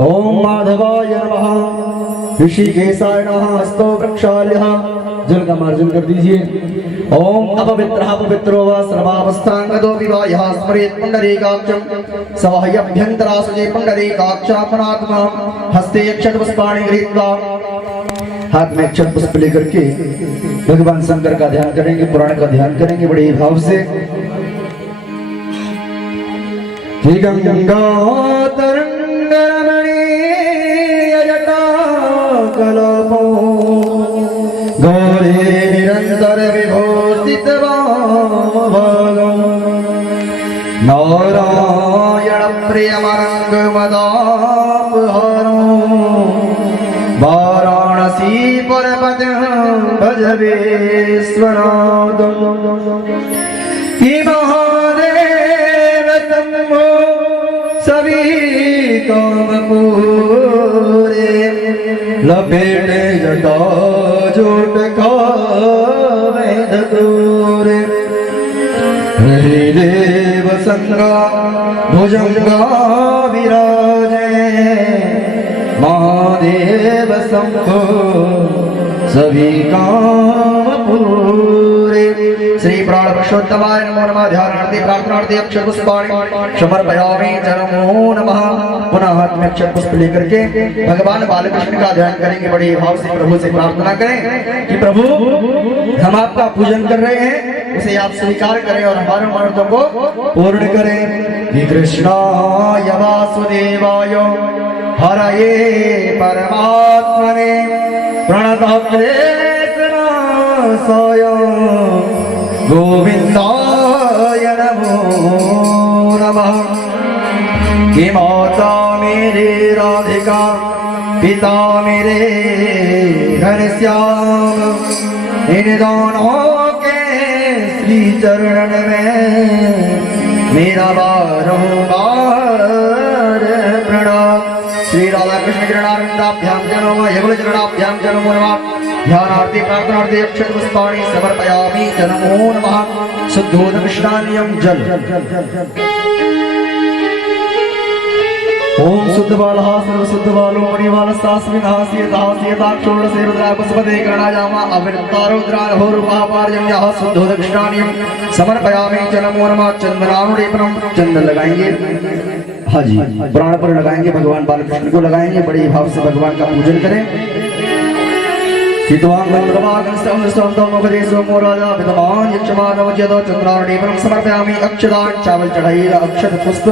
ओम माधवाय नमः। ऋषिकेशाय नमः। हस्तो वृक्षाल्यः। जल का मार्जन कर दीजिए। ओम अपवित्रः पवित्रो वा सर्वावस्थांगतो विवाहः स्मरेत् पुंडरीकाक्षं सवह्यभ्यन्तरासुजे पुंडरीकाक्षापनात्मा हस्ते अक्षतपुष्पाणि गृहीत्वा हाथ में अक्षत पुष्प लेकर के भगवान शंकर का ध्यान करेंगे, पुराण का ध्यान करेंगे बड़े भाव से। गंगा तरंग रमणीय जटा कलापो गौरे निरंतर विभूषित वामभागो नारायण प्रियमरंग मदापहारो वाराणसी परपद भजवेश्वरादो कि महादेव शंभो सभी काम पूरे लपेटे जटा जोट खावे धतूरे हरिदेव संगा भुजंगा विराजे महादेव शंभो सभी काम पूरे। श्री प्राण पुरुषोत्तमाय नमो नमः। ध्यानार्थी प्रार्थनार्थी अक्षर पुष्पाणि समर्पयामि नमो नमः। पुनः हाथ में अक्षर पुष्प लेकर के भगवान बालकृष्ण का ध्यान करेंगे, बड़े भाव से प्रभु से प्रार्थना करें कि प्रभु हम आपका पूजन कर रहे हैं, उसे आप स्वीकार करें और हमारे मनोरथों को पूर्ण करें। श्री कृष्णाय वासुदेवाय हरये परमात्मने प्रणतक्लेशनाशाय गोविंदाय नमो नमः। कि माता मेरी राधिका पिता मेरे घनश्याम इन दोनों के श्री चरण में मेरा बारंबार प्रणाम। श्री राधा कृष्ण चरणारविंदाभ्यां च नमः। युगल चरणाभ्यां च नमो नमः। ध्यानार्थी प्रार्थनार्थी अक्षत पुष्पाणि समर्पयामि च नमो नमः। शुद्धोदकस्नानियं जल। ओम शुद्ध बालः सर्व शुद्ध बालो मणिवालस्तास्मिन् हास्यताक्षोडसे रुद्रापस्पदे कर्णायामा अविरतारुद्रान भोरुपापार्जन्यः शुद्धोदकस्नानियं समर्पयामि च नमो नमः। चंदनानुलेपनम चंदन लगाएंगे, हाँ जी, प्राण पर लगाएंगे, भगवान बालकृष्ण को लगाएंगे, बड़े भाव से भगवान का पूजन करें। समर्पयामि अक्षदान चावल चढ़ाइएगा, अक्षत पुष्प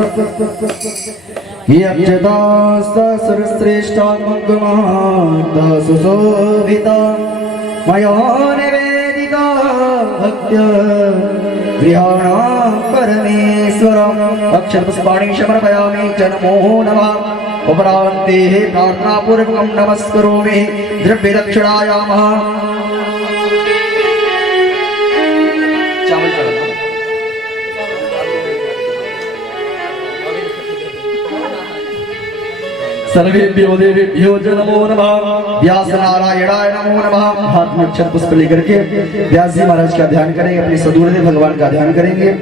ये अक्षताश्रेष्ठा कुंकुमाता सुशोभिता मया निवेदिता भक्त्या गृहाणां परमेश्वरम्। अक्षर पुष्पाणि समर्पयामि च नमो नमः। उपरान्ते प्रार्थना पूर्वकं नमस्करोमि द्रव्य दक्षिणायामः। सर्वेभ्यो देवेभ्यो च नमो नमः। व्यास नारायणाय नमो नमः। हाथ में अक्षर पुष्प लेकर के व्यास जी महाराज का ध्यान करेंगे, अपने सदगुरुदेव भगवान का ध्यान करेंगे।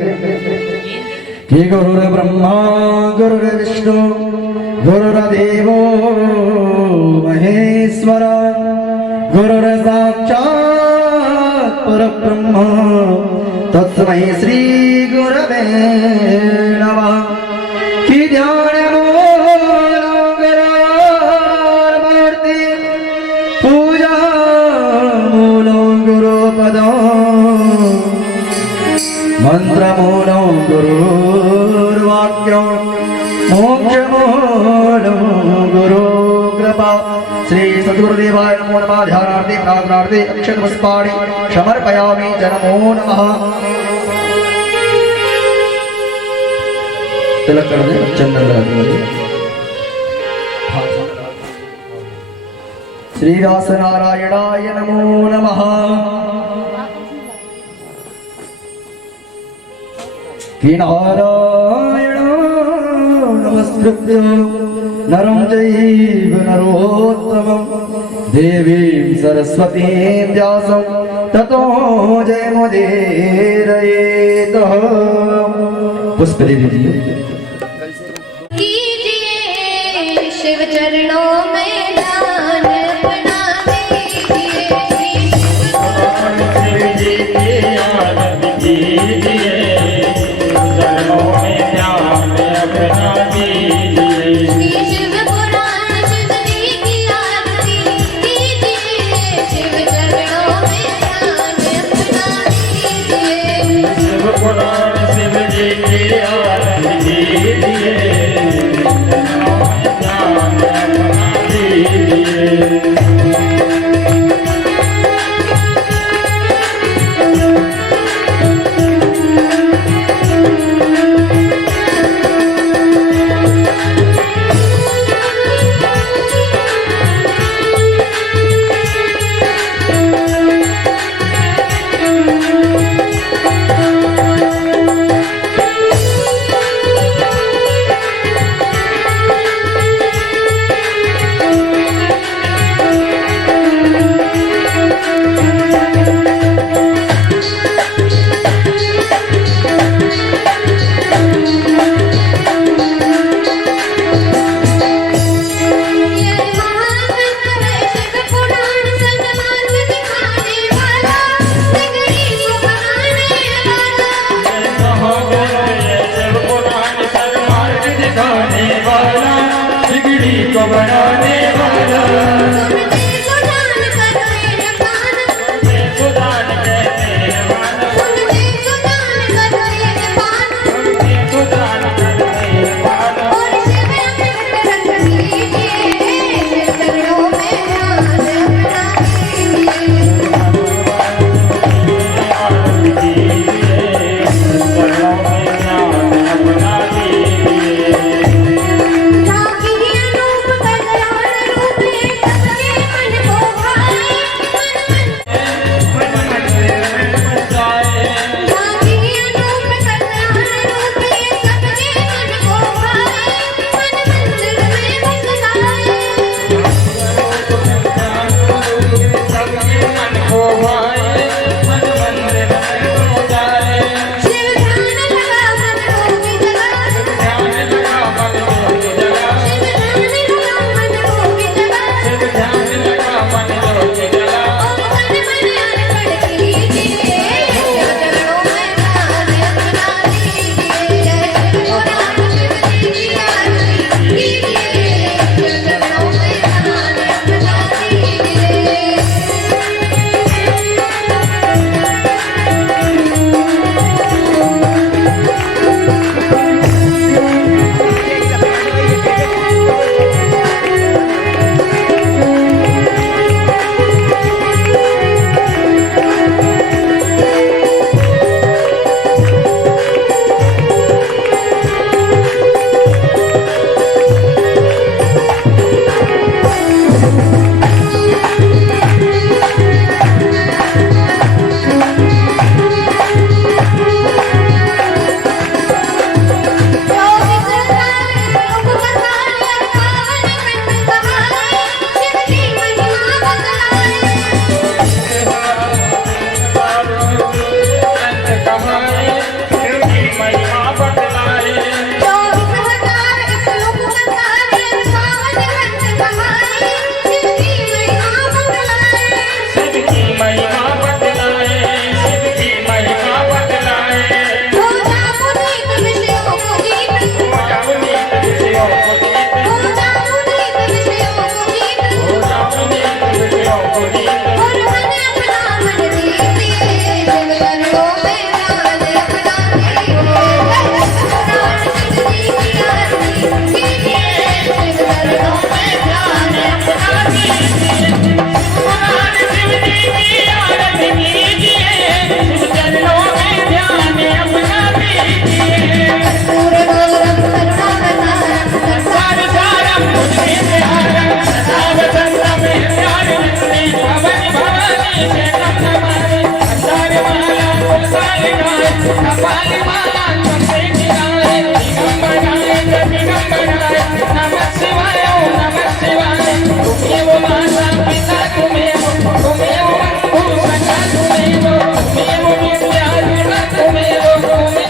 कि गुरुर ब्रह्मा गुरुर विष्णु गुरुर्देवो महेश्वर गुरुर साक्षात् परब्रह्म तस्मै श्री गुरवे नमः। कि ध्यान मंत्रमूलो गुरुर्वाक्यो मोक्षमूलो गुरु कृपा। श्री सद्गुरुदेवाय नमो नमः। ध्यानार्थी प्रार्थनार्थी अक्षत पुष्पाणि समर्पयामि च नमो नमः। तिलक कर दे, चंदन लगा दे। श्री व्यास नारायणाय नमो नमः। कि नारायणो नमस्कृत्य नरं चैव नरोत्तमं देवीं सरस्वतीं व्यासं ततो जयमुदीरयेत्। पुष्प दे दीजिए। कीजिए शिव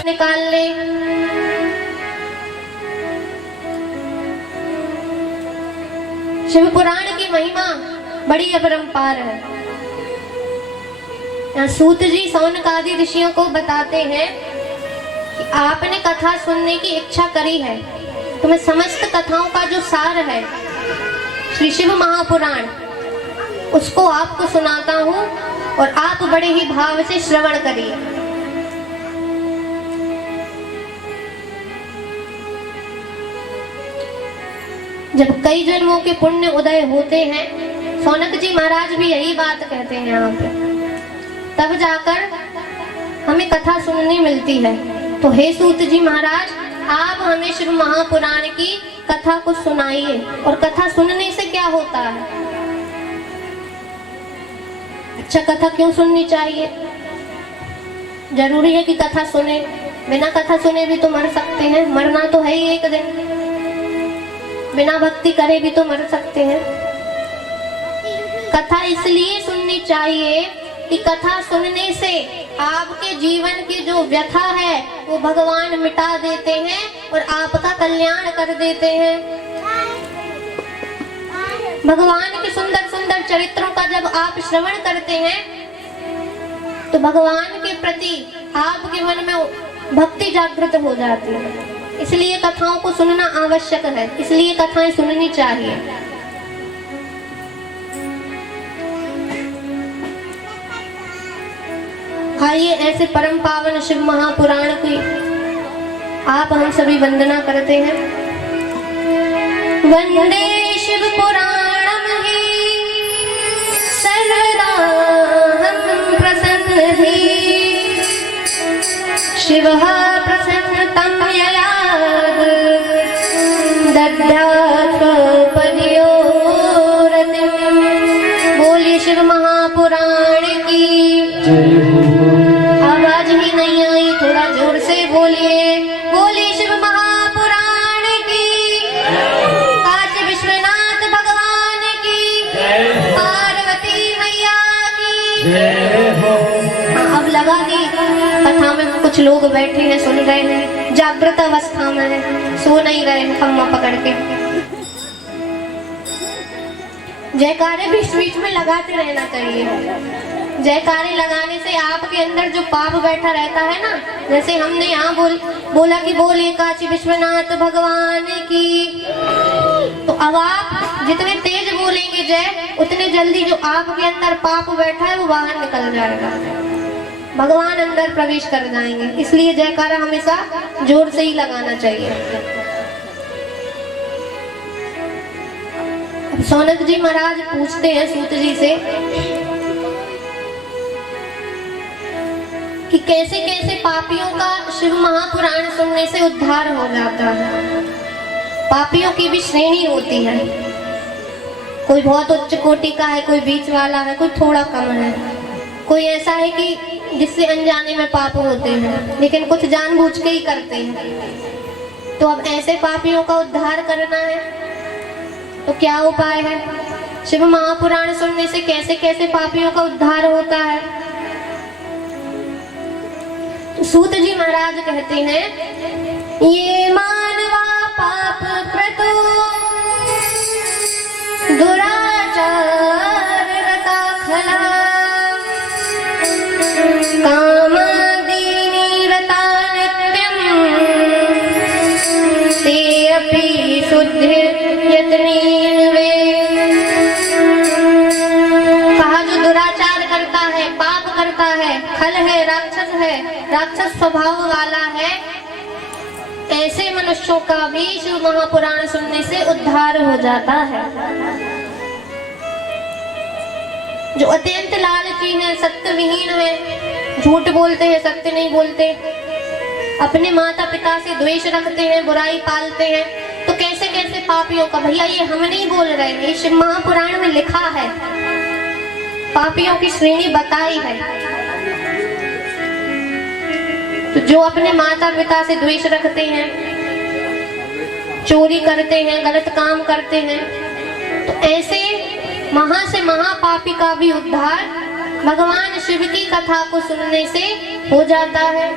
निकाल ले। शिव पुराण की महिमा बड़ी अपरंपार है। यहाँ सूत जी सौनक आदि ऋषियों को बताते हैं कि आपने कथा सुनने की इच्छा करी है तो मैं समस्त कथाओं का जो सार है श्री शिव महापुराण उसको आपको सुनाता हूँ और आप बड़े ही भाव से श्रवण करिए। जब कई जन्मों के पुण्य उदय होते हैं, सौनक जी महाराज भी यही बात कहते हैं यहाँ पे, तब जाकर हमें कथा सुननी मिलती है। तो हे सूत जी महाराज, आप हमें शिव महापुराण की कथा को सुनाइए। और कथा सुनने से क्या होता है? अच्छा, कथा क्यों सुननी चाहिए? जरूरी है कि कथा सुने? बिना कथा सुने भी तो मर सकते हैं, मरना तो है ही एक दिन। बिना भक्ति करे भी तो मर सकते हैं। कथा इसलिए सुननी चाहिए कि कथा सुनने से आपके जीवन की जो व्यथा है वो भगवान मिटा देते हैं और आपका कल्याण कर देते हैं। भगवान के सुंदर सुंदर चरित्रों का जब आप श्रवण करते हैं तो भगवान के प्रति आपके मन में भक्ति जागृत हो जाती है। इसलिए कथाओं को सुनना आवश्यक है, इसलिए कथाएं सुननी चाहिए। आइए ऐसे परम पावन शिव महापुराण की आप हम सभी वंदना करते हैं। वंदे शिव पुराणम हि सर्वदा हम प्रसन्न हि शिवः प्रसन्नतं ययाद दद्यात् पदयोरतिम्। बोलिए शिव महापुराण की। आवाज ही नहीं आई, थोड़ा जोर से बोलिए। बोलिए शिव महापुराण की। काशी विश्वनाथ भगवान की, पार्वती मैया की। अब लगा कि कथा में कुछ लोग बैठे हैं, सुन रहे हैं, जागृत अवस्था में है, सो नहीं रहे हैं खम्मा पकड़ के। जयकारे भी बीच में लगाते रहना चाहिए। जयकारे लगाने से आपके अंदर जो पाप बैठा रहता है ना, जैसे हमने यहाँ बोला कि बोले काशी विश्वनाथ भगवान की, तो अब आप जितने तेज बोलेंगे जय, उतने जल्दी जो आपके अंदर पाप बैठा है वो बाहर निकल जाएगा, भगवान अंदर प्रवेश कर जाएंगे। इसलिए जयकारा हमेशा जोर से ही लगाना चाहिए। अब सौनक जी महाराज पूछते हैं सूत जी से कि कैसे कैसे पापियों का शिव महापुराण सुनने से उद्धार हो जाता है। पापियों की भी श्रेणी होती है, कोई बहुत उच्च कोटि का है, कोई बीच वाला है, कोई थोड़ा कम है, कोई ऐसा है कि जिससे अनजाने में पाप होते हैं लेकिन कुछ जानबूझ के ही करते हैं। तो अब ऐसे पापियों का उद्धार करना है तो क्या उपाय है? शिव महापुराण सुनने से कैसे कैसे पापियों का उद्धार होता है? तो सूत जी महाराज कहते हैं, ये मानवा पाप क्रतु दुराचार रता खला कामादीनि रता नित्यं ते अपि शुद्धि यत्नेन वे। कहा जो दुराचार करता है, पाप करता है, खल है, राक्षस है, राक्षस स्वभाव वाला है, ऐसे मनुष्यों का भी शिव महापुराण सुनने से उद्धार हो जाता है। जो अत्यंत लालची है, सत्य विहीन है, झूठ बोलते हैं, सत्य नहीं बोलते, अपने माता पिता से द्वेष रखते हैं, बुराई पालते हैं, तो कैसे कैसे पापियों का, भैया ये हम नहीं बोल रहे हैं, ये शिव महापुराण में लिखा है, पापियों की श्रेणी बताई है। तो जो अपने माता पिता से द्वेष रखते हैं, चोरी करते हैं, गलत काम करते हैं, तो ऐसे महा से महापापी का भी उद्धार भगवान शिव की कथा को सुनने से हो जाता है।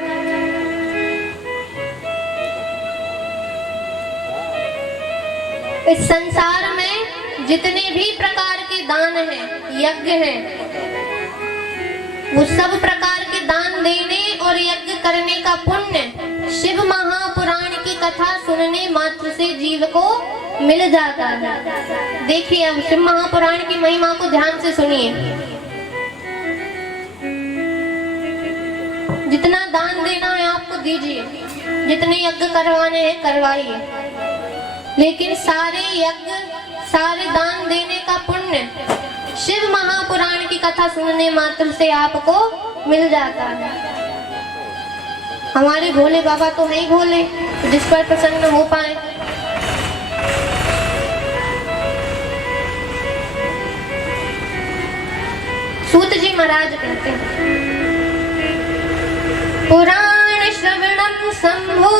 इस संसार में जितने भी प्रकार के दान हैं, यज्ञ हैं, वो सब प्रकार के दान देने और यज्ञ करने का पुण्य शिव महापुराण की कथा सुनने मात्र से जीव को मिल जाता है। देखिए अब शिव महापुराण की महिमा को ध्यान से सुनिए। जितना दान देना है आपको दीजिए, जितने यज्ञ करवाने हैं करवाइए, लेकिन सारे यज्ञ, सारे दान देने का पुण्य शिव महापुराण की कथा सुनने मात्र से आपको मिल जाता है। हमारे भोले बाबा तो नहीं भोले, जिस पर प्रसन्न हो पाए। सूत जी महाराज कहते हैं, पुराण श्रवणम शंभो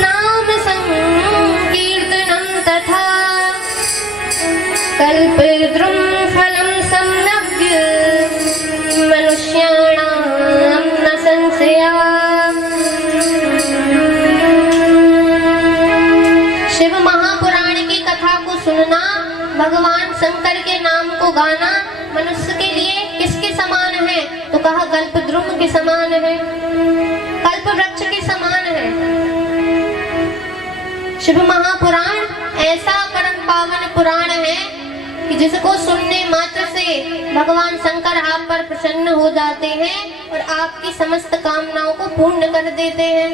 नाम संकीर्तनम तथा कल्पद्रुम फलम सम्यग् मनुष्याणां न संशया। शिव महापुराण की कथा को सुनना, भगवान शंकर के नाम को गाना मनुष्य के लिए किसके समान है? तो कहा कल्पद्रुम के समान है, कल्प वृक्ष के समान है। शिव महापुराण ऐसा परम पावन पुराण है कि जिसको सुनने मात्र से भगवान शंकर आप पर प्रसन्न हो जाते हैं और आपकी समस्त कामनाओं को पूर्ण कर देते हैं।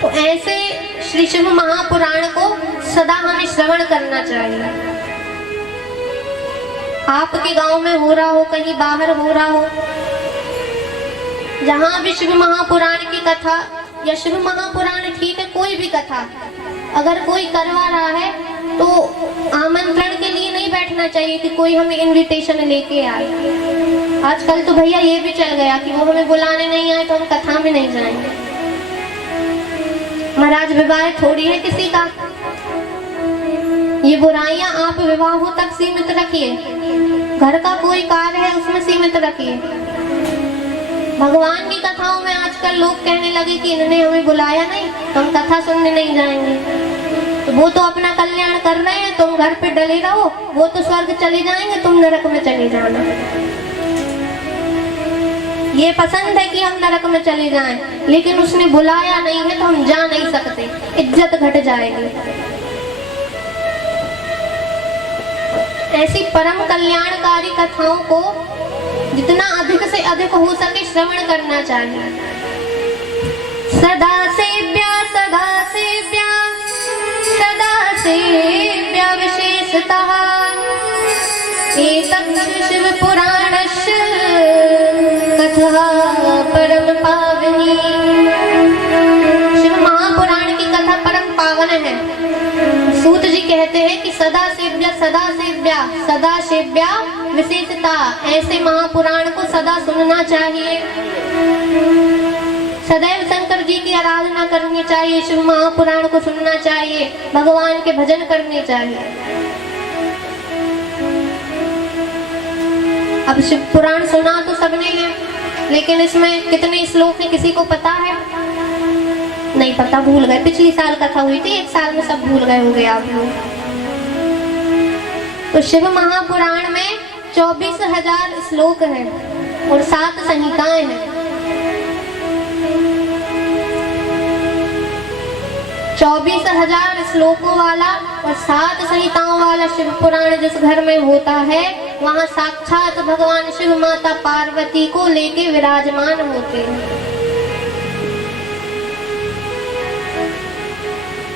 तो ऐसे श्री शिव महापुराण को सदा हमें श्रवण करना चाहिए। आपके गांव में हो रहा हो, कहीं बाहर हो रहा हो, जहां भी शिव महापुराण की कथा या शिव महापुराण ठीक है, कोई भी कथा अगर कोई करवा रहा है तो आमंत्रण के लिए नहीं बैठना चाहिए कि कोई हमें इनविटेशन लेके आए। आजकल तो भैया ये भी चल गया कि वो हमें बुलाने नहीं आए तो हम कथा में नहीं जाएंगे। महाराज विवाह थोड़ी है किसी का, ये बुराइयां आप विवाहों तक सीमित रखिए, घर का कोई कार्य है उसमें सीमित रखिए। भगवान की कथाओं में आजकल लोग कहने लगे कि इन्होंने हमें बुलाया नहीं तो हम कथा सुनने नहीं जाएंगे। तो वो तो अपना कल्याण कर रहे हैं, तुम घर पे डले रहो, वो तो स्वर्ग चले जाएंगे, तुम नरक में चले जाना। ये पसंद है कि हम नरक में चले जाएं, लेकिन उसने बुलाया नहीं है तो हम जा नहीं सकते, इज्जत घट जाएगी। ऐसी परम कल्याणकारी कथाओं को जितना अधिक से अधिक हो सके श्रवण करना चाहिए। सदा सेव्या सदा सेव्या सदा सेव्या विशेषतः एतत् शिव पुराणस्य कथा परम पावनी। शिव महापुराण की कथा परम पावन है। सूत जी कहते हैं कि सदा सेव्या सदा सेव्या विशेषता, ऐसे महापुराण को सदा सुनना चाहिए। सदैव शंकर जी की आराधना करनी चाहिए, शिव महापुराण को सुनना चाहिए, भगवान के भजन करने चाहिए। अब शिव पुराण सुना तो सबने है, लेकिन इसमें कितने श्लोक हैं किसी को पता है? नहीं पता, भूल गए। पिछली साल कथा हुई थी, एक साल में सब भूल गए होंगे आप लोग। तो शिव महापुराण में 24,000 श्लोक हैं और 7 संहिताएं हैं। 24,000 श्लोकों वाला और 7 संहिताओं वाला शिव पुराण जिस घर में होता है वहाँ साक्षात भगवान शिव माता पार्वती को लेके विराजमान होते हैं।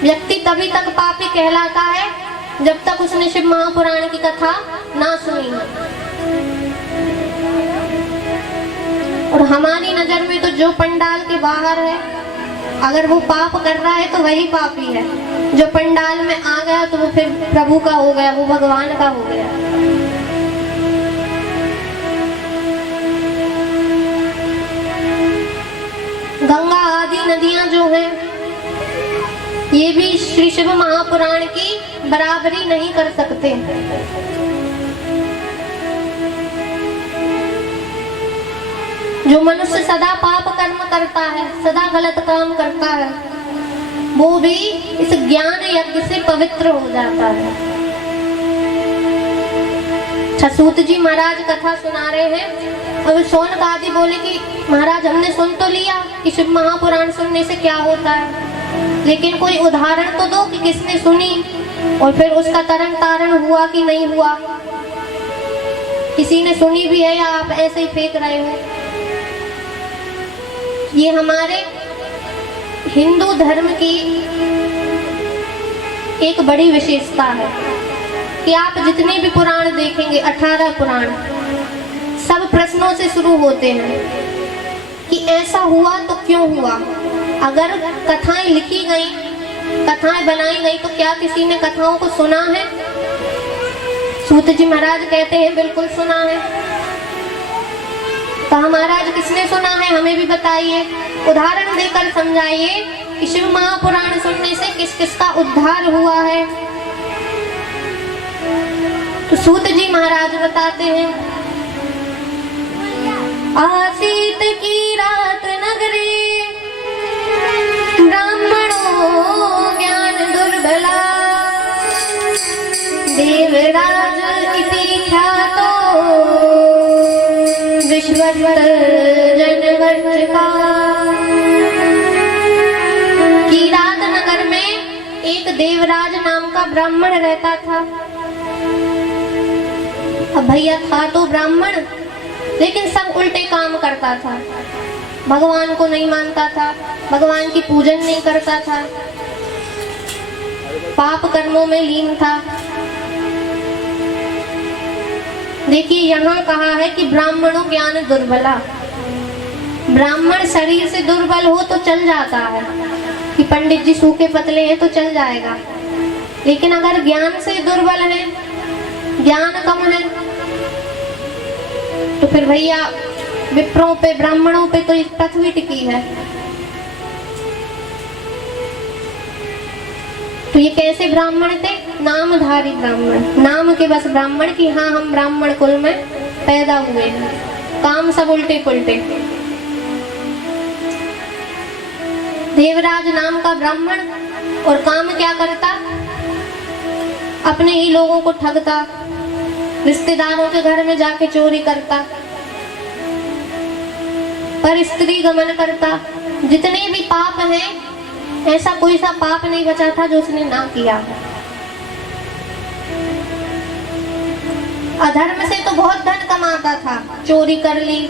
व्यक्ति तभी तक पापी कहलाता है जब तक उसने शिव महापुराण की कथा ना सुनी। और हमारी नजर में तो जो पंडाल के बाहर है, अगर वो पाप कर रहा है तो वही पापी है। जो पंडाल में आ गया तो वो फिर प्रभु का हो गया, वो भगवान का हो गया। गंगा आदि नदियां जो हैं, ये भी श्री शिव महापुराण की बराबरी नहीं कर सकते। जो मनुष्य सदा पाप कर्म करता है, सदा गलत काम करता है, वो भी इस ज्ञान यज्ञ से पवित्र हो जाता है। सूत जी महाराज कथा सुना रहे हैं। अब शौनक आदि बोले कि महाराज हमने सुन तो लिया कि शिव महापुराण सुनने से क्या होता है, लेकिन कोई उदाहरण तो दो कि किसने सुनी और फिर उसका तरन तारण हुआ कि नहीं हुआ। किसी ने सुनी भी है या आप ऐसे ही फेंक रहे हो। ये हमारे हिंदू धर्म की एक बड़ी विशेषता है कि आप जितने भी पुराण देखेंगे, 18 पुराण, सब प्रश्नों से शुरू होते हैं कि ऐसा हुआ तो क्यों हुआ। अगर कथाएं लिखी गई, कथाएं बनाई गई, तो क्या किसी ने कथाओं को सुना है? सूत जी महाराज कहते हैं बिल्कुल सुना है। तो महाराज किसने सुना है, हमें भी बताइए, उदाहरण देकर समझाइए कि शिव महापुराण सुनने से किस किस का उद्धार हुआ है। तो सूत जी महाराज बताते हैं, आसीत की रात नगरी ब्राह्मणों ज्ञान दुर्बला, देवराज इति ख्यातो विश्वत जनवत का। कि रात नगर में एक देवराज नाम का ब्राह्मण रहता था। अब भैया था तो ब्राह्मण, लेकिन सब उल्टे काम करता था। भगवान को नहीं मानता था, भगवान की पूजन नहीं करता था, पाप कर्मों में लीन था। देखिए यहाँ कहा है कि ब्राह्मणों ज्ञान दुर्बला। ब्राह्मण शरीर से दुर्बल हो तो चल जाता है कि पंडित जी सूखे पतले हैं तो चल जाएगा, लेकिन अगर ज्ञान से दुर्बल है, ज्ञान कम है, तो फिर भैया विप्रों पे, ब्राह्मणों पे तो इस पृथ्वी टिकी है। तो ये कैसे ब्राह्मण थे? नामधारी ब्राह्मण, नाम के बस ब्राह्मण की हाँ हम ब्राह्मण कुल में पैदा हुए हैं, काम सब उल्टे पुल्टे। देवराज नाम का ब्राह्मण, और काम क्या करता? अपने ही लोगों को ठगता, रिश्तेदारों के घर में जाके चोरी करता, पर स्त्री गमन करता। जितने भी पाप हैं, ऐसा कोई सा पाप नहीं बचा था जो उसने ना किया। अधर्म से तो बहुत धन कमाता था, चोरी कर ली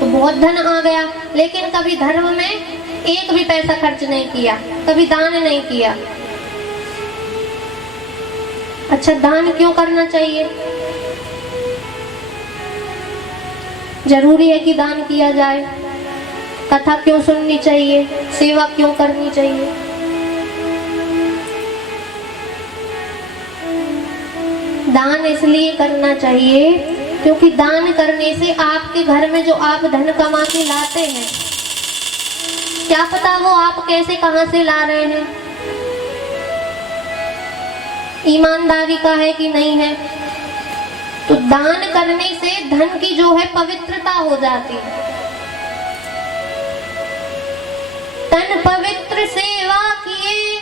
तो बहुत धन आ गया, लेकिन कभी धर्म में एक भी पैसा खर्च नहीं किया, कभी दान नहीं किया। अच्छा, दान क्यों करना चाहिए? जरूरी है कि दान किया जाए। कथा क्यों सुननी चाहिए? सेवा क्यों करनी चाहिए? दान इसलिए करना चाहिए क्योंकि दान करने से आपके घर में जो आप धन कमा के लाते हैं, क्या पता वो आप कैसे कहां से ला रहे हैं, ईमानदारी का है कि नहीं है। तो दान करने से धन की जो है पवित्रता हो जाती है। तन पवित्र सेवा किए,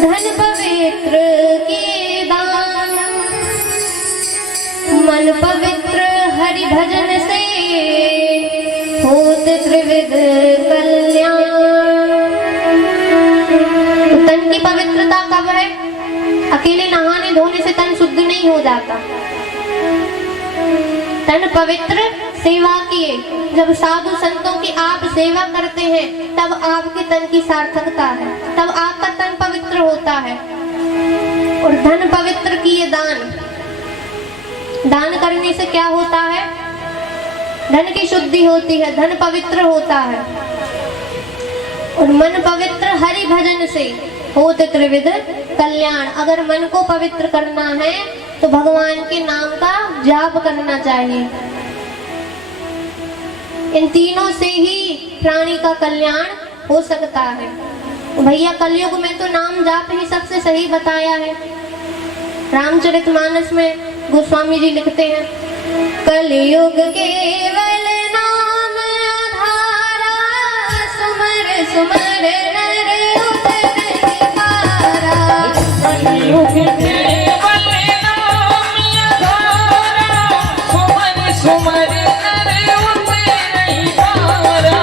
धन पवित्र किए दान, मन पवित्र हरि भजन से होत त्रिविध कल्याण। तो तन की पवित्रता कब है? अकेले नहाने धोने से तन शुद्ध नहीं हो जाता। तन पवित्र सेवा किए। जब साधु संतों की आप सेवा करते हैं तब आपके तन की सार्थकता है, तब आपका तन पवित्र होता है। और धन पवित्र किए दान, दान करने से क्या होता है? धन की शुद्धि होती है, धन पवित्र होता है। और मन पवित्र हरि भजन से होते त्रिविध कल्याण। अगर मन को पवित्र करना है तो भगवान के नाम का जाप करना चाहिए। इन तीनों से ही प्राणी का कल्याण हो सकता है। भैया कलयुग में तो नाम जाप ही सबसे सही बताया है। रामचरितमानस में गोस्वामी जी लिखते हैं, कलयुग केवल नाम आधारा, सुमर सुमर नर उतर पारा। कलयुग केवल नाम आधारा, सुमर सुमर नर उतर पारा।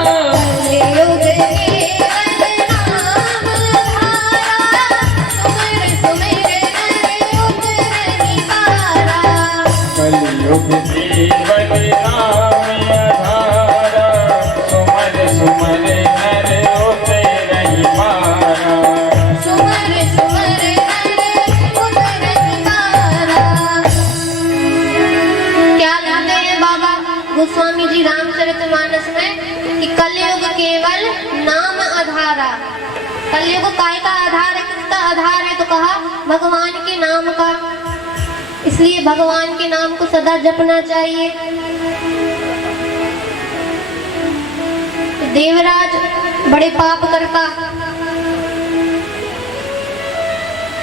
कलयुग केवल नाम आधारा, सुमर सुमर नर उतर पारा। कलयुग केवल नाम आधारा, सुमर सुमर नर उतरहि पारा। सुमर सुमर नर उतरहि पारा। क्या कहते हैं बाबा गोस्वामी जी रामचरितमानस में कि कलयुग केवल नाम आधारा। कलयुग काय का आधार है? किसका आधार है? तो कहा भगवान के नाम का। इसलिए भगवान के नाम को सदा जपना चाहिए। देवराज बड़े पाप करता,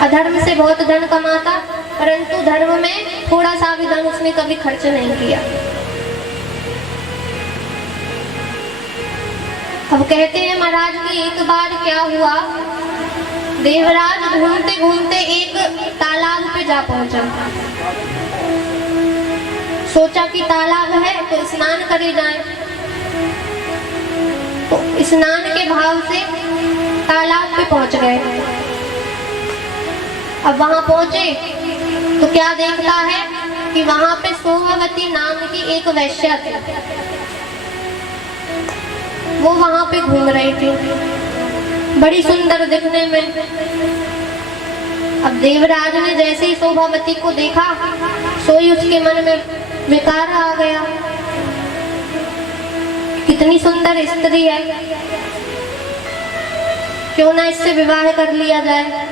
अधर्म से बहुत धन कमाता, परंतु धर्म में थोड़ा सा भी धन उसने कभी खर्च नहीं किया। अब कहते हैं महाराज कि एक बार क्या हुआ, देवराज घूमते घूमते एक तालाब पे जा पहुंचा। सोचा कि तालाब है तो स्नान करे जाए। तो स्नान के भाव से तालाब पे पहुंच गए। अब वहां पहुंचे तो क्या देखता है कि वहां पे सोमावती नाम की एक वैश्या थी। वो वहां पे घूम रही थी, बड़ी सुंदर दिखने में। अब देवराज ने जैसे ही शोभावती को देखा, सोई उसके मन में विकार आ गया। कितनी सुंदर स्त्री है, क्यों ना इससे विवाह कर लिया जाए,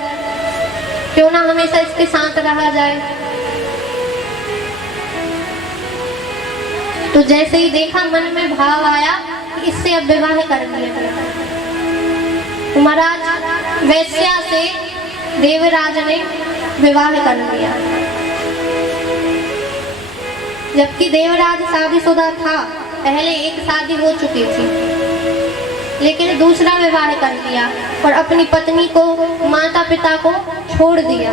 क्यों ना हमेशा इसके साथ रहा जाए। तो जैसे ही देखा मन में भाव आया कि इससे अब विवाह कर लिया जाए। तो महाराज वैश्या से देवराज ने विवाह कर लिया। जबकि देवराज शादीशुदा था, पहले एक शादी हो चुकी थी, लेकिन दूसरा विवाह कर लिया और अपनी पत्नी को, माता पिता को छोड़ दिया।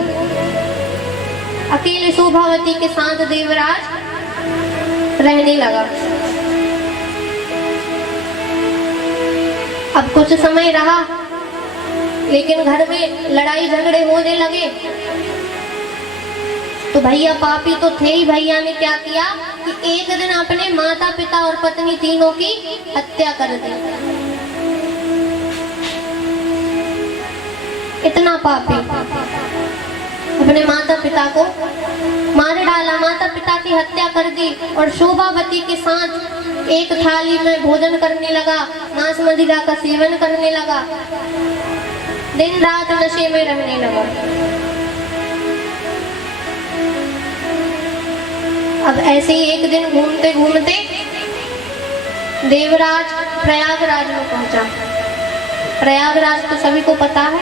अकेले शोभावती के साथ देवराज रहने लगा। अब कुछ समय रहा, लेकिन घर में लड़ाई झगड़े होने लगे। तो भैया पापी तो थे ही, भैया ने क्या किया कि एक दिन अपने माता पिता और पत्नी तीनों की हत्या कर दी। इतना पापी, अपने माता पिता को मार डाला, माता पिता की हत्या कर दी और शोभावती के साथ एक थाली में भोजन करने लगा, मांस मदिरा का सेवन करने लगा, दिन रात नशे में रहने लगा। अब ऐसे ही एक दिन घूमते घूमते देवराज प्रयागराज में पहुंचा। प्रयागराज तो सभी को पता है,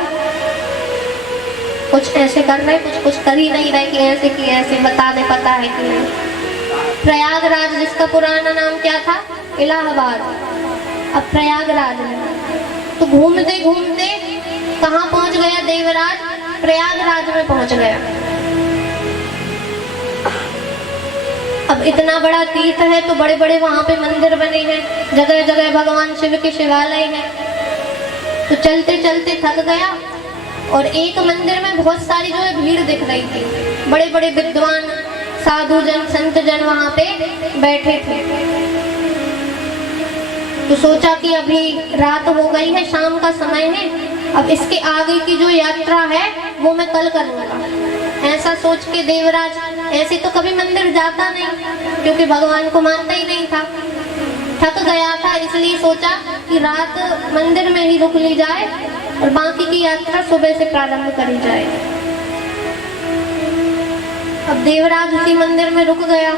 कुछ ऐसे कर रहे, कुछ कर ही नहीं रहे कि ऐसे कि ऐसे, बता दे पता है कि नहीं। प्रयागराज जिसका पुराना नाम क्या था? इलाहाबाद। अब प्रयागराज में तो घूमते घूमते कहाँ पहुंच गया देवराज? प्रयागराज में पहुंच गया। अब इतना बड़ा तीर्थ है तो बड़े बड़े वहां पे मंदिर बने हैं, जगह जगह भगवान शिव के शिवालय हैं। तो चलते चलते थक गया और एक मंदिर में बहुत सारी जो है भीड़ दिख रही थी। बड़े बड़े विद्वान साधु जन संत जन वहां पे बैठे थे। तो सोचा कि अभी रात हो गई है, शाम का समय है, अब इसके आगे की जो यात्रा है वो मैं कल करूंगा। ऐसा सोच के देवराज ऐसे तो कभी मंदिर जाता नहीं, क्योंकि भगवान को मानता ही नहीं था, थक गया था, इसलिए सोचा कि रात मंदिर में ही रुक ली जाए और बाकी की यात्रा सुबह से प्रारंभ करी जाए। अब देवराज उसी मंदिर में रुक गया।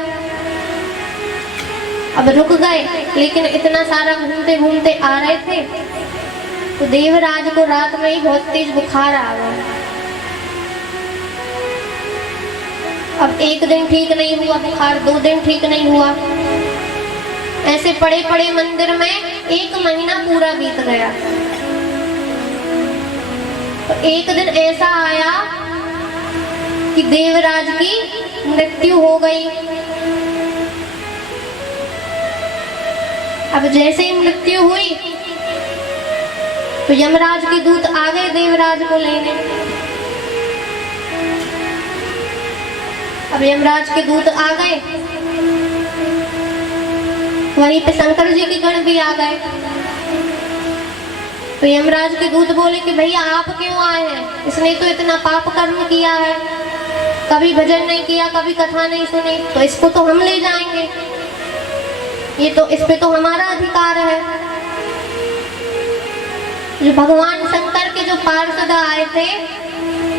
अब रुक गए, लेकिन इतना सारा घूमते घूमते आ रहे थे तो देवराज को रात में ही बहुत तेज बुखार आ गया। अब एक दिन ठीक नहीं हुआ बुखार, 2 दिन ठीक नहीं हुआ, ऐसे पड़े पड़े मंदिर में 1 महीना पूरा बीत गया। तो एक दिन ऐसा आया कि देवराज की मृत्यु हो गई। अब जैसे ही मृत्यु हुई तो यमराज के दूत आ गए देवराज को लेने। अब यमराज के दूत आ गए, वहीं पे शंकर जी के गण भी आ गए। तो यमराज के दूत बोले कि भैया आप क्यों आए हैं? इसने तो इतना पाप कर्म किया है, कभी भजन नहीं किया, कभी कथा नहीं सुनी, तो इसको तो हम ले जाएंगे, ये तो इस पे तो हमारा अधिकार है। जो भगवान शंकर के जो पार्षद आए थे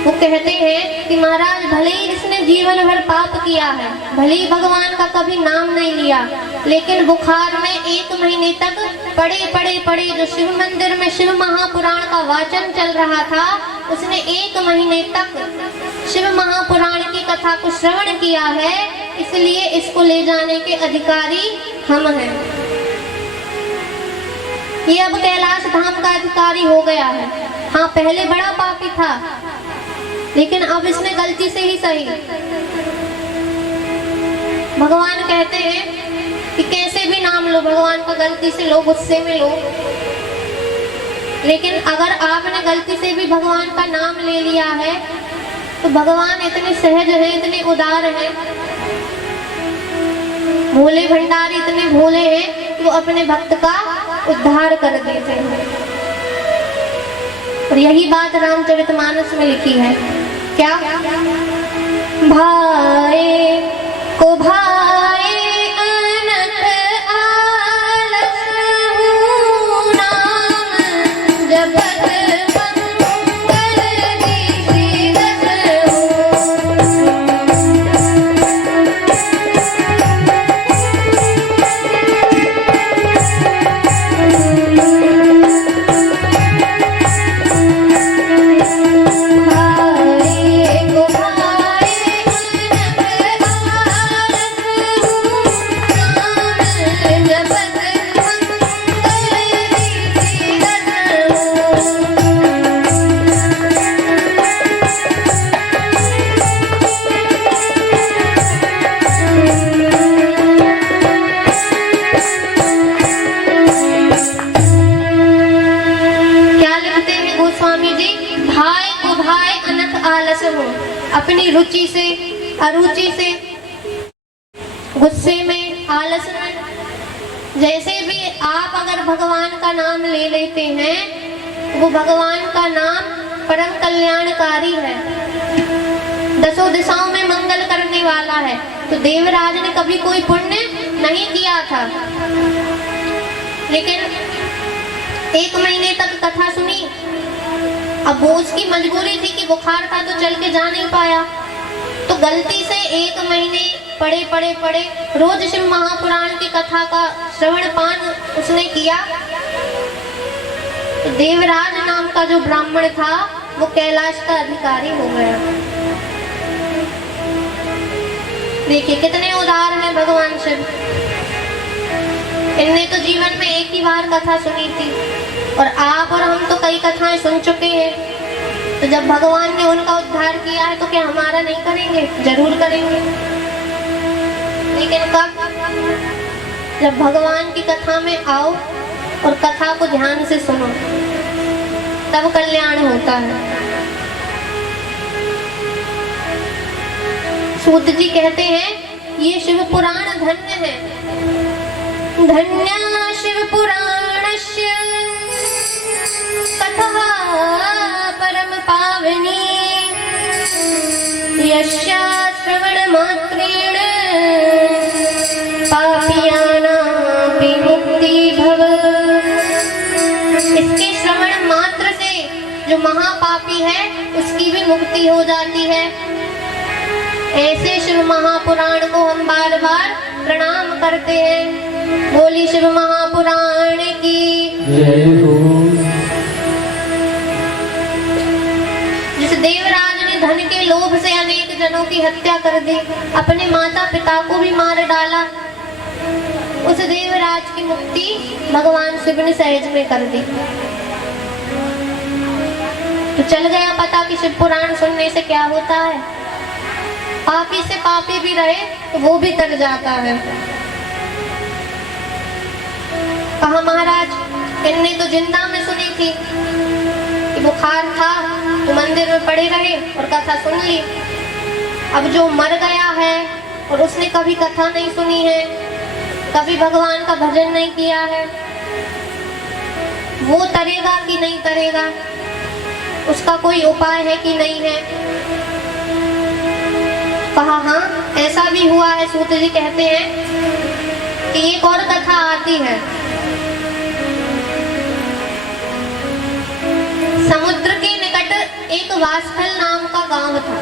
वो कहते हैं कि महाराज भले ही इसने जीवन भर पाप किया है, भले ही भगवान का कभी नाम नहीं लिया, लेकिन बुखार में 1 महीने तक पड़े जो शिव मंदिर में शिव महापुराण का वाचन चल रहा था, उसने 1 महीने तक शिव महापुराण की कथा को श्रवण किया है, इसलिए इसको ले जाने के अधिकारी हम हैं। ये अब कैलाश धाम का अधिकारी हो गया है। हाँ, पहले बड़ा पापी था, लेकिन अब इसने गलती से ही सही। भगवान कहते हैं कि कैसे भी नाम लो, भगवान का गलती से लो, गुस्से में लो, लेकिन अगर आपने गलती से भी भगवान का नाम ले लिया है तो भगवान इतने सहज है, इतने उदार है, भोले भंडारी इतने भोले हैं कि वो अपने भक्त का उद्धार कर देते हैं। और यही बात रामचरितमानस में लिखी है। क्या? भाए को भाए अनथ आलस हूँ, नाम जपत मंगल दीजित अपनी रुचि से, अरुचि से, गुस्से में, आलस में, जैसे भी आप अगर भगवान का नाम ले लेते हैं, वो भगवान का नाम परम कल्याणकारी है, 10 दिशाओं में मंगल करने वाला है। तो देवराज ने कभी कोई पुण्य नहीं किया था, लेकिन 1 महीने तक कथा सुनी। अब वो उसकी मजबूरी थी कि बुखार था तो चल के जा नहीं पाया, तो गलती से 1 महीने पड़े रोज शिव महापुराण की कथा का श्रवण पान उसने किया। तो देवराज नाम का जो ब्राह्मण था वो कैलाश का अधिकारी हो गया। देखिए कितने उदार हैं भगवान शिव। इनने तो जीवन में एक ही बार कथा सुनी थी, और आप और हम तो कई कथाएं सुन चुके हैं। तो जब भगवान ने उनका उद्धार किया है तो क्या हमारा नहीं करेंगे? जरूर करेंगे। लेकिन कब? जब भगवान की कथा में आओ और कथा को ध्यान से सुनो, तब कल्याण होता है। सूत जी कहते हैं ये शिव पुराण धन्य है। धन्य शिव पुराणस्य कथा परम पावनी यस्या श्रवण मात्रेण पापियानां मुक्ति भव। इसके श्रवण मात्र से जो महापापी है उसकी भी मुक्ति हो जाती है। ऐसे शिव महापुराण को हम बार बार प्रणाम करते हैं। बोली शिव महापुराण की जय हो। जिस देवराज ने धन के लोभ से अनेक जनों की हत्या कर दी, अपने माता पिता को भी मार डाला, उस देवराज की मुक्ति भगवान शिव ने सहज में कर दी। तो चल गया पता कि शिव पुराण सुनने से क्या होता है। पापी से पापी भी रहे तो वो भी तर जाता है। कहा महाराज इनने तो जिंदा में सुनी थी कि बुखार था तो मंदिर में पड़े रहे और कथा सुन ली। अब जो मर गया है और उसने कभी कथा नहीं सुनी है, कभी भगवान का भजन नहीं किया है, वो तरेगा कि नहीं तरेगा, उसका कोई उपाय है कि नहीं है। कहा हाँ ऐसा भी हुआ है। सूत जी कहते हैं कि एक और कथा आती है। समुद्र के निकट एक वासफल नाम का गांव था।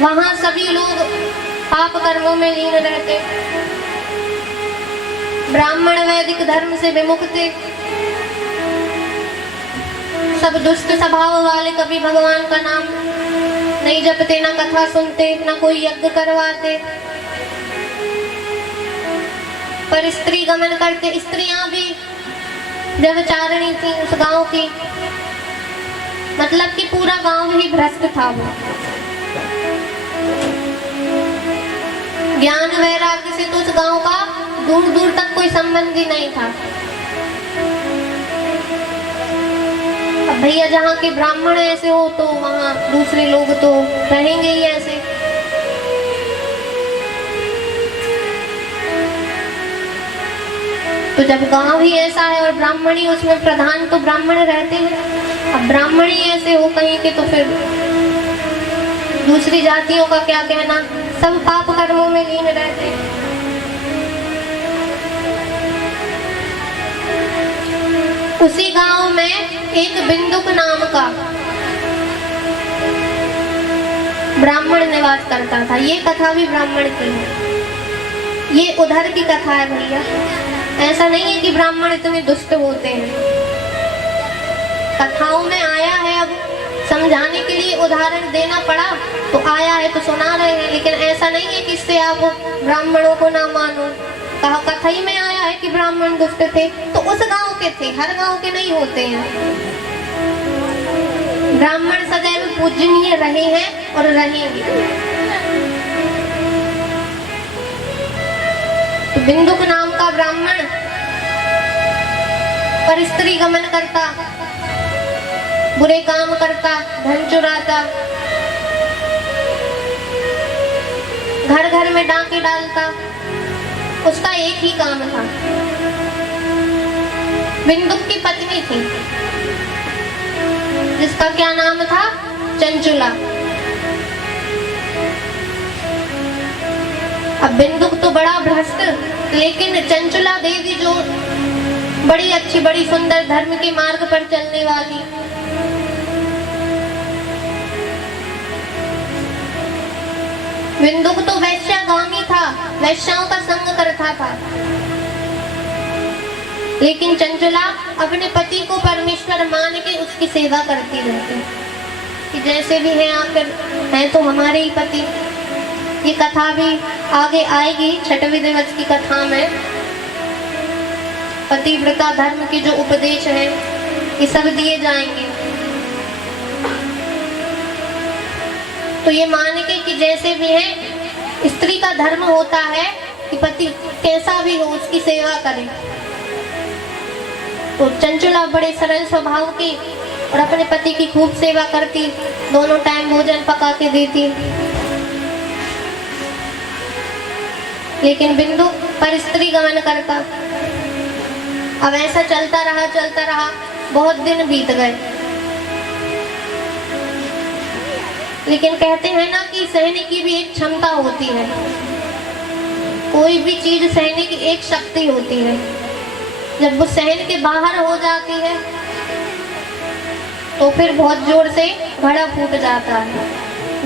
वहां सभी लोग पाप कर्मों में लीन रहते, ब्राह्मण वैदिक धर्म से विमुख थे, सब दुष्ट स्वभाव वाले, कभी भगवान का नाम नहीं जपते, ना कथा सुनते, ना कोई यज्ञ करवाते, पर स्त्री गमन करते। स्त्रियां भी व्यभिचारिणी थी उस गांव की, मतलब कि पूरा गांव ही भ्रष्ट था। वो ज्ञान वैराग्य से तो उस गांव का दूर दूर तक कोई संबंध ही नहीं था। अब भैया जहाँ के ब्राह्मण ऐसे हो तो वहाँ दूसरे लोग तो रहेंगे ही ऐसे। तो जब गांव ही ऐसा है और ब्राह्मणी उसमें प्रधान, तो ब्राह्मण रहते हैं। अब ब्राह्मणी ऐसे हो कहीं के तो फिर दूसरी जातियों का क्या कहना, सब पाप कर्मों में लीन रहते हैं। उसी गांव में एक बिंदुक नाम का ब्राह्मण निवास करता था। ये कथा भी ब्राह्मण की है, ये उधर की कथा है भैया। ऐसा नहीं है कि ब्राह्मण इतने दुष्ट होते हैं, कथाओं में आया है। अब समझाने के लिए उदाहरण देना पड़ा तो आया है तो सुना रहे हैं, लेकिन ऐसा नहीं है कि इससे आप ब्राह्मणों को ना मानो। कहा कथा ही में आया है कि ब्राह्मण दुष्ट थे, तो उस गांव के थे, हर गांव के नहीं होते हैं। ब्राह्मण सदैव पूजनीय रहे हैं और रहेंगे। तो बिंदुक नाम का ब्राह्मण पर स्त्री गमन करता, बुरे काम करता, धन चुराता, घर घर में डांके डालता। उसका एक ही काम था। बिंदुक की पत्नी थी जिसका क्या नाम था, चंचुला। अब बिंदुक तो बड़ा भ्रष्ट, लेकिन चंचुला देवी जो बड़ी अच्छी, बड़ी सुंदर, धर्म के मार्ग पर चलने वाली। बिंदुक तो वैश्यागामी था, वैश्याओं का संग करता था, लेकिन चंचुला अपने पति को परमेश्वर मान के उसकी सेवा करती रहती कि जैसे भी हैं आकर हैं तो हमारे ही पति। ये कथा भी आगे आएगी 6वें दिवस की कथा में। पतिव्रता धर्म के जो उपदेश है ये सब दिए जाएंगे। तो ये मान के कि जैसे भी है, स्त्री का धर्म होता है कि पति कैसा भी हो उसकी सेवा करे। तो चंचुला बड़े सरल स्वभाव की, और अपने पति की खूब सेवा करती, दोनों टाइम भोजन पका के देती। लेकिन बिंदु पर स्त्री गमन करता। अब ऐसा चलता रहा, बहुत दिन बीत गए। लेकिन कहते हैं ना कि सहने की भी एक क्षमता होती है, कोई भी चीज सहने की एक शक्ति होती है। जब वो सहन के बाहर हो जाती है तो फिर बहुत जोर से घड़ा फूट जाता है,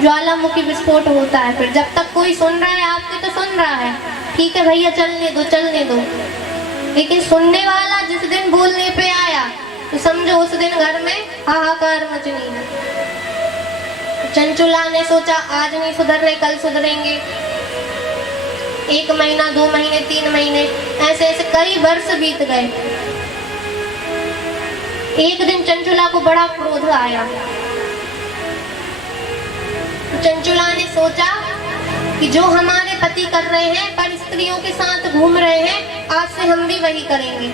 ज्वालामुखी विस्फोट होता है। फिर जब तक कोई सुन रहा है आपके तो सुन रहा है, ठीक है भैया चलने दो। लेकिन सुनने वाला जिस दिन बोलने पे आया तो समझो उस दिन घर में हाहाकार मचनी है। चंचुला ने सोचा आज नहीं सुधर रहे, कल सुधरेंगे। 1 महीना, 2 महीने, 3 महीने, ऐसे ऐसे कई वर्ष बीत गए। एक दिन चंचुला को बड़ा क्रोध आया। चंचुला ने सोचा कि जो हमारे पति कर रहे हैं, पर स्त्रियों के साथ घूम रहे हैं, आज से हम भी वही करेंगे।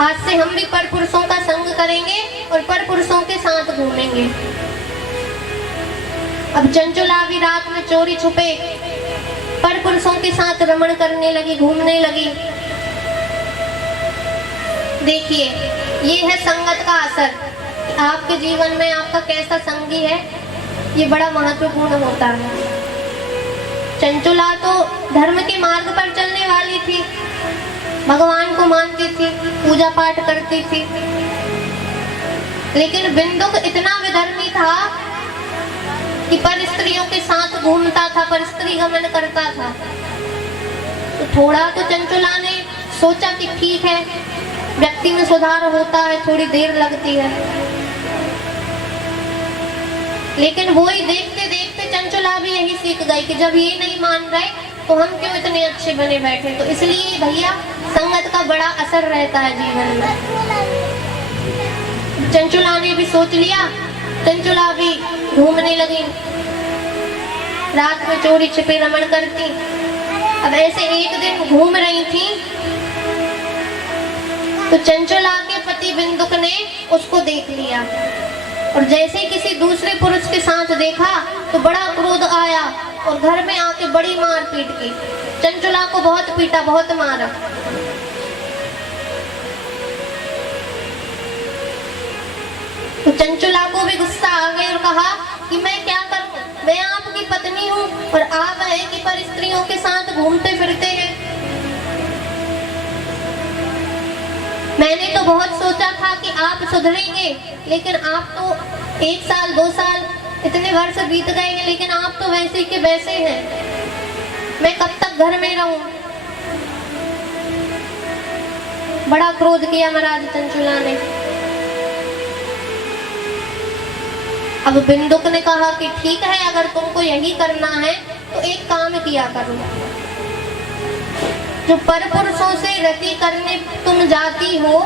आज से हम भी पर पुरुषों का संग करेंगे और पर पुरुषों के साथ घूमेंगे। अब चंचुला भी रात में चोरी छुपे पर पुरुषों के साथ रमण करने लगी, घूमने लगी। देखिए, ये है संगत का असर। आपके जीवन में आपका कैसा संगी है, ये बड़ा महत्वपूर्ण होता है। चंचुला तो धर्म के मार्ग पर चलने वाली थी, भगवान को मानती थी, पूजा पाठ करती थी। लेकिन बिंदुक इतना विधर्मी था कि पर स्त्रियों के साथ घूमता था, पर स्त्री गमन करता था। तो थोड़ा तो चंचुला ने सोचा कि ठीक है, व्यक्ति में सुधार होता है, थोड़ी देर लगती है। लेकिन वो ही देखते देखते चंचुला भी यही सीख गई कि जब ये नहीं मान रहे तो हम क्यों इतने अच्छे बने बैठे। तो इसलिए भैया संगत का बड़ा असर रहता है जीवन में। चंचुला ने भी सोच लिया, चंचुला भी घूमने लगी, रात में चोरी छिपे रमण करती। अब ऐसे एक दिन घूम रही थी तो चंचुला के पति बिंदुक ने उसको देख लिया और जैसे किसी दूसरे पुरुष के साथ देखा तो बड़ा क्रोध आया और घर में आके बड़ी मार पीट की। चंचुला को बहुत पीटा, बहुत मारा। तो चंचुला को भी गुस्सा आ गया और कहा कि मैं क्या करूं, मैं आपकी पत्नी हूं और आप हैं कि पर स्त्रियों के साथ घूमते फिरते हैं। मैंने तो बहुत सोचा था कि आप सुधरेंगे, लेकिन आप तो 1 साल 2 साल इतने वर्ष बीत गए हैं, लेकिन आप तो वैसे के वैसे हैं। मैं कब तक घर में रहूं। बड़ा क्रोध किया महाराज चंचुला ने। अब बिंदुक ने कहा कि ठीक है, अगर तुमको यही करना है तो एक काम किया करो, जो पर पुरुषों से रति करने तुम जाती हो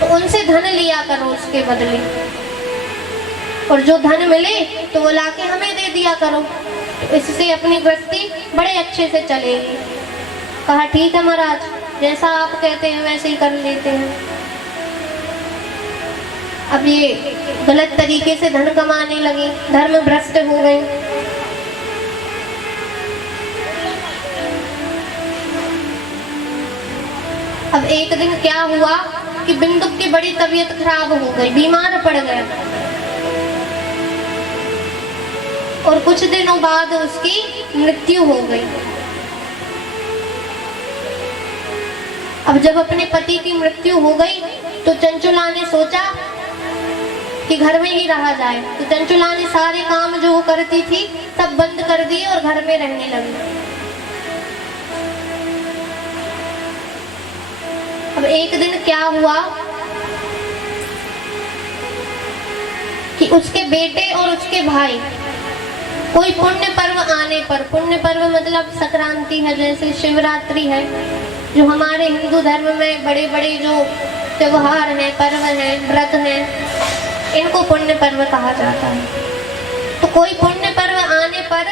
तो उनसे धन लिया करो उसके बदले, और जो धन मिले तो वो लाके हमें दे दिया करो, इससे अपनी गृहस्थी बड़े अच्छे से चलेगी। कहा ठीक है महाराज, जैसा आप कहते हैं वैसे ही कर लेते हैं। अब ये गलत तरीके से धन कमाने लगी, धर्म भ्रष्ट हो गई। अब एक दिन क्या हुआ कि बिंदुक की बड़ी तबीयत खराब हो गई, बीमार पड़ गया और कुछ दिनों बाद उसकी मृत्यु हो गई। अब जब अपने पति की मृत्यु हो गई तो चंचुला ने सोचा कि घर में ही रहा जाए। तो चंचुला ने सारे काम जो वो करती थी सब बंद कर दिए और घर में रहने लगी। अब एक दिन क्या हुआ कि उसके बेटे और उसके भाई कोई पुण्य पर्व आने पर, पुण्य पर्व मतलब संक्रांति है, जैसे शिवरात्रि है, जो हमारे हिंदू धर्म में बड़े बड़े जो त्योहार हैं, पर्व हैं, व्रत हैं, इनको पुण्य पर्व कहा जाता है। तो कोई पुण्य पर्व आने पर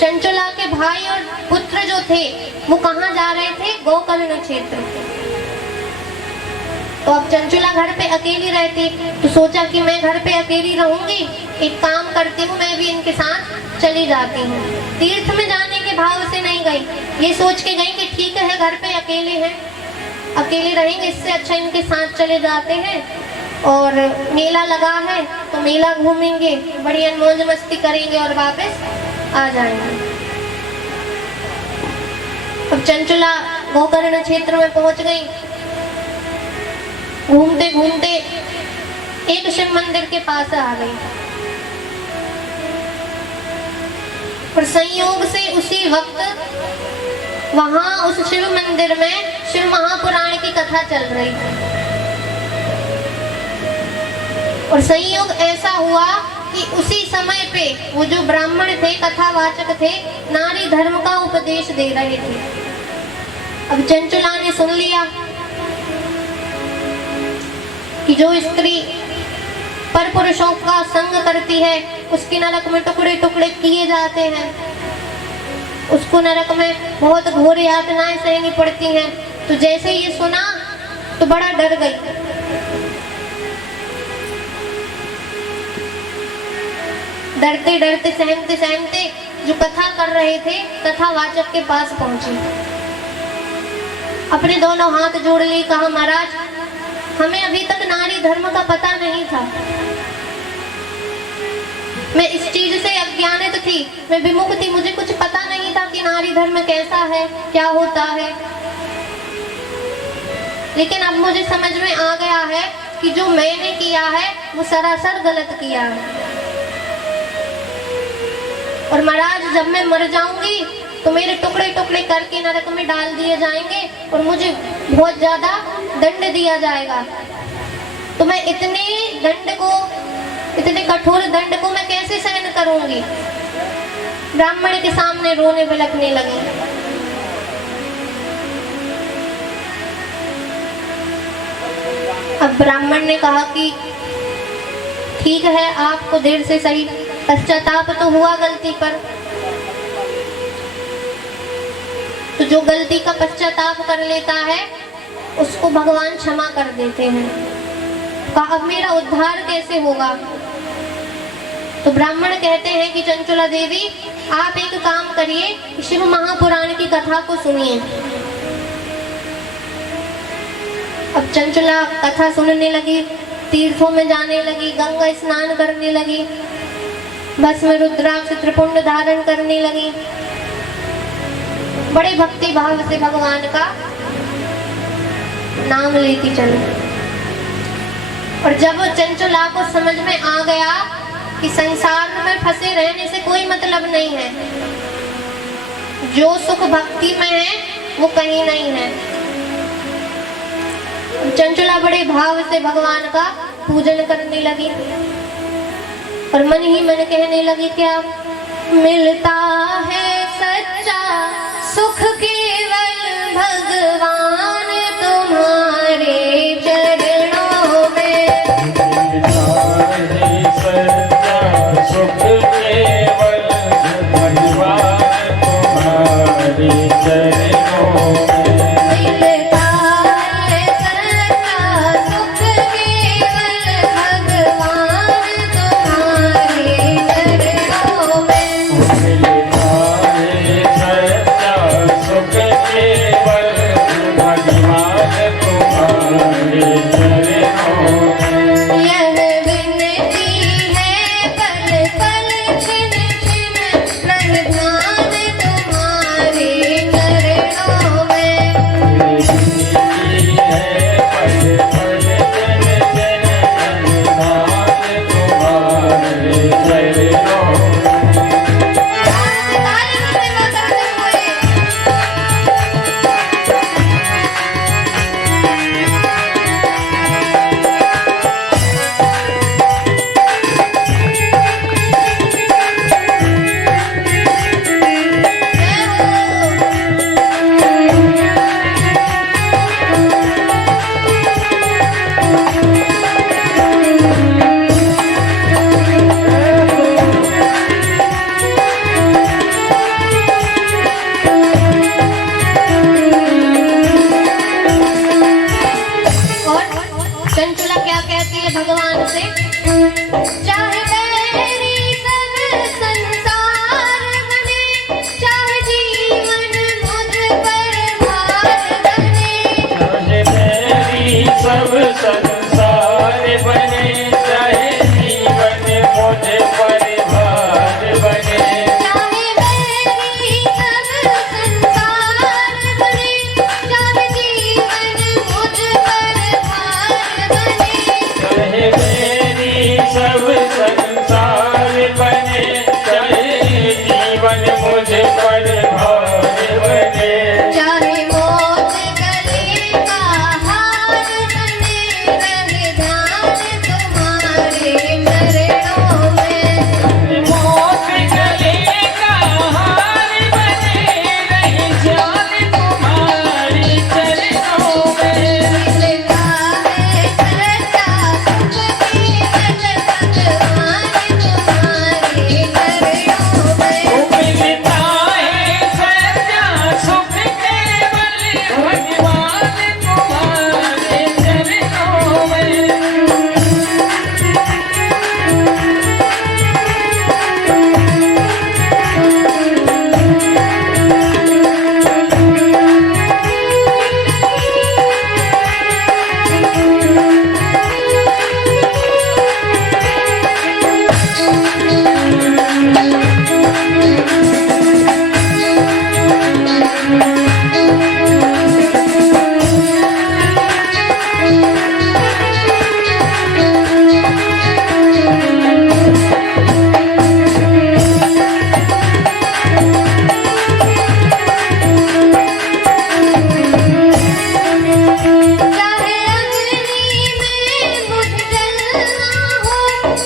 चंचुला के भाई और पुत्र जो थे वो कहाँ जा रहे थे, गोकर्ण क्षेत्र। तो अब चंचुला घर पे अकेली रहती, तो सोचा कि मैं घर पे अकेली रहूंगी, एक काम करती हूँ, मैं भी इनके साथ चली जाती हूँ। तीर्थ में जाने के भाव से नहीं गई, ये सोच के गई कि ठीक है घर पे अकेले हैं, अकेले रहेंगे, इससे अच्छा इनके साथ चले जाते हैं और मेला लगा है तो मेला घूमेंगे, बढ़िया मौज मस्ती करेंगे और वापस आ जाएंगे। अब चंचुला गोकर्ण क्षेत्र में पहुंच गई। घूमते घूमते एक शिव मंदिर के पास आ गई और संयोग से उसी वक्त वहां उस शिव मंदिर में शिव महापुराण की कथा चल रही थी। और संयोग ऐसा हुआ कि उसी समय पे वो जो ब्राह्मण थे, कथावाचक थे, नारी धर्म का उपदेश दे रहे थे। अब चंचुला ने सुन लिया कि जो स्त्री पर पुरुषों का संग करती है उसके नरक में टुकड़े टुकड़े किए जाते हैं, उसको नरक में बहुत घोर यातनाएं सहनी पड़ती हैं। तो जैसे ये सुना तो बड़ा डर गई। डरते डरते सहमते सहमते जो कथा कर रहे थे कथावाचक के पास पहुंची, अपने दोनों हाथ जोड़ लिए, कहा महाराज हमें अभी तक नारी धर्म का पता नहीं था, मैं इस चीज से अज्ञानित थी, मैं विमुख थी, मुझे कुछ पता नहीं था कि नारी धर्म कैसा है, क्या होता है। लेकिन अब मुझे समझ में आ गया है कि जो मैंने किया है वो सरासर गलत किया है। और महाराज जब मैं मर जाऊंगी तो मेरे टुकड़े टुकड़े करके नरक में डाल दिए जाएंगे और मुझे बहुत ज्यादा दंड दिया जाएगा। तो मैं इतने कठोर दंड को मैं कैसे सहन करूंगी। ब्राह्मण के सामने रोने बिलखने लगी। अब ब्राह्मण ने कहा कि ठीक है, आपको देर से सही, पश्चाताप तो हुआ गलती पर, तो जो गलती का पश्चाताप कर लेता है उसको भगवान क्षमा कर देते हैं। कहा अब मेरा उद्धार कैसे होगा। तो ब्राह्मण कहते हैं कि चंचुला देवी आप एक काम करिए, शिव महापुराण की कथा को सुनिए। अब चंचुला कथा सुनने लगी, तीर्थों में जाने लगी, गंगा स्नान करने लगी, भस्म रुद्राक्ष त्रिपुंड धारण करने लगी, बड़े भक्ति भाव से भगवान का नाम लेती चली। और जब चंचुला को समझ में आ गया कि संसार में फंसे रहने से कोई मतलब नहीं है, जो सुख भक्ति में है वो कहीं नहीं है, चंचुला बड़े भाव से भगवान का पूजन करने लगी और मन ही मन कहने लगी क्या मिलता है सच्चा सुख केवल भगवान तुम्हारे चरणों में। सुख केवल भगवान तुम्हारे चरणों में। जीवन मुझे पर भारी बने। चाहे मौत गले का हार बने, रहे ध्यान तुम्हारे चरणों में। मौत गले का हार बने, रही जान तुम्हारी चरणों में। मिलता है सच्चा सुख केवल भगवान तुम्हारे चरणों में। मिलता है सच्चा सुख केवल भगवान तुम्हारे चरणों में। चाहे अग्नि में मुझ जलना हो,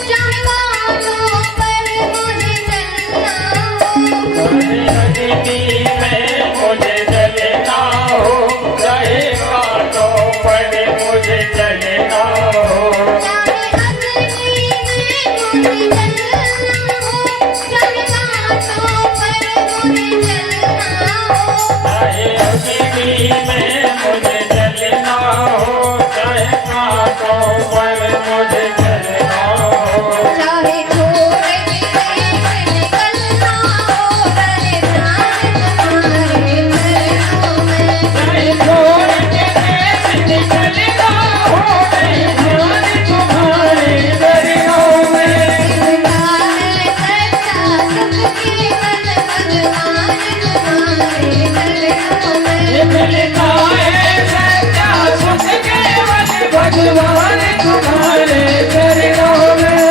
चाहे बाणों पर मुझे चलना हो। अग्नि में मुझे जलना हो, चाहे कांटों पर मुझे जलना हो। चाहे अग्नि में मुझे जलना हो, चाहे कांटों पर मुझे चलना हो। चाहे अग्नि में मुझे जलना हो, चाहे कांटों पर मुझे जलना हो। चाहे छोड़ के देश निकलना हो, रहे ध्यान तुम्हारे चरणों में। चाहे छोड़ के देश निकलना हो, रहे ध्यान तुम्हारे चरणों में। मिलता है सच्चा सुख केवल भगवान तुम्हारे चरणों में। मिलता है सच्चा सुख केवल भगवान तुम्हारे चरणों में।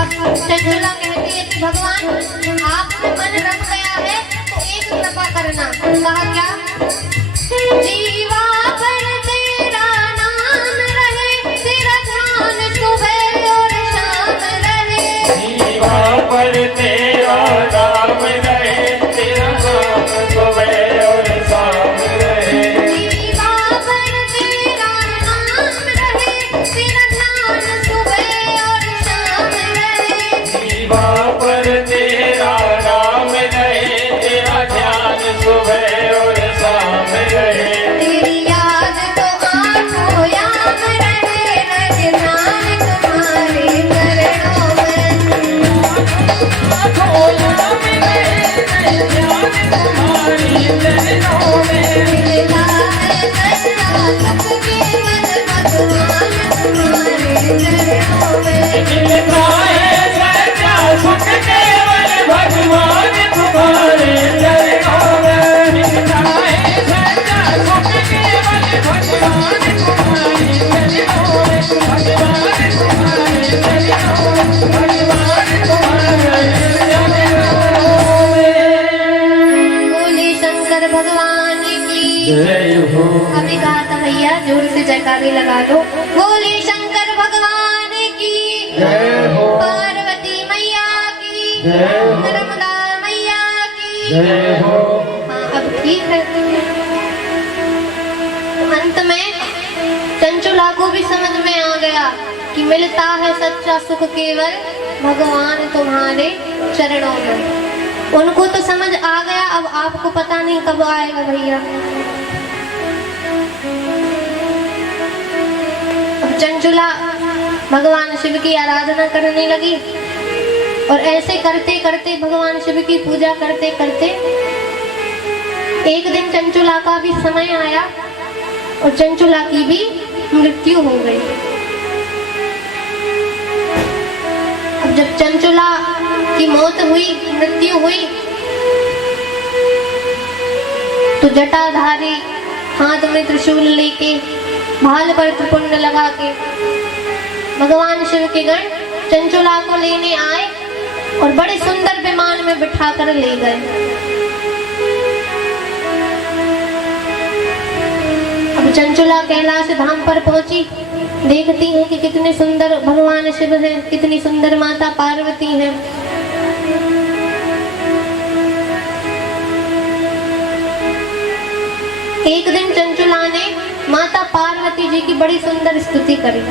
अब चंचला कहती है कि भगवान आपसे मन रम गया है तो एक कृपा करना। कहा क्या? जीवा पर तेरा नाम रहे, तेरा ध्यान सुबह और शाम रहे। जीवा पर तेरा नाम रहे, तेरा नाम सुबह और शाम रहे। जीवा पर तेरा नाम रहे, तेरा ध्यान सुबह और शाम रहे। जीवा पर तेरा नाम रहे, तेरा ध्यान सुबह और शाम रहे। तेरी याद तो आंखों याम रहे, रहे ध्यान तुम्हारे चरणों में। आँखों याम रहे, ध्यान तुम्हारी चरणों में। मिलता है सच्चा सुख केवल भगवान तुम्हारे चरणों में। मिलता है सच्चा सुख केवल भगवान तुम्हारे चरणों में। मिलता है सच्चा सुख केवल भगवान तुम्हारे चरणों में। भगवान तुम्हारे चरणों में, भगवान तुम्हारे चरणों में। बोले शंकर भगवान की जय हो। अभी कहा था भैया जोर से जयकारे लगा लो। बोले शंकर भगवान की जय हो। पार्वती मैया की जय हो। नर्मदा मैया की जय हो। हाँ अब ठीक है। अंत में चंचुला को भी समझ में आ गया कि मिलता है सच्चा सुख केवल भगवान तुम्हारे चरणों में। उनको तो समझ आ गया, अब आपको पता नहीं कब आएगा भैया। चंचुला भगवान शिव की आराधना करने लगी और ऐसे करते करते भगवान शिव की पूजा करते करते एक दिन चंचुला का भी समय आया और चंचुला की भी मृत्यु हो गई। अब जब चंचुला की मौत हुई, मृत्यु हुई, तो जटाधारी हाथ में त्रिशूल लेके भाल पर त्रिपुंड लगा के भगवान शिव के गण चंचुला को लेने आए और बड़े सुंदर विमान में बिठा कर ले गए। अब चंचुला कैलाश धाम पर पहुंची, देखती है कि कितने सुंदर भगवान शिव हैं, कितनी सुंदर माता पार्वती हैं। एक दिन चंचुला ने माता पार्वती जी की बड़ी सुंदर स्तुति करी।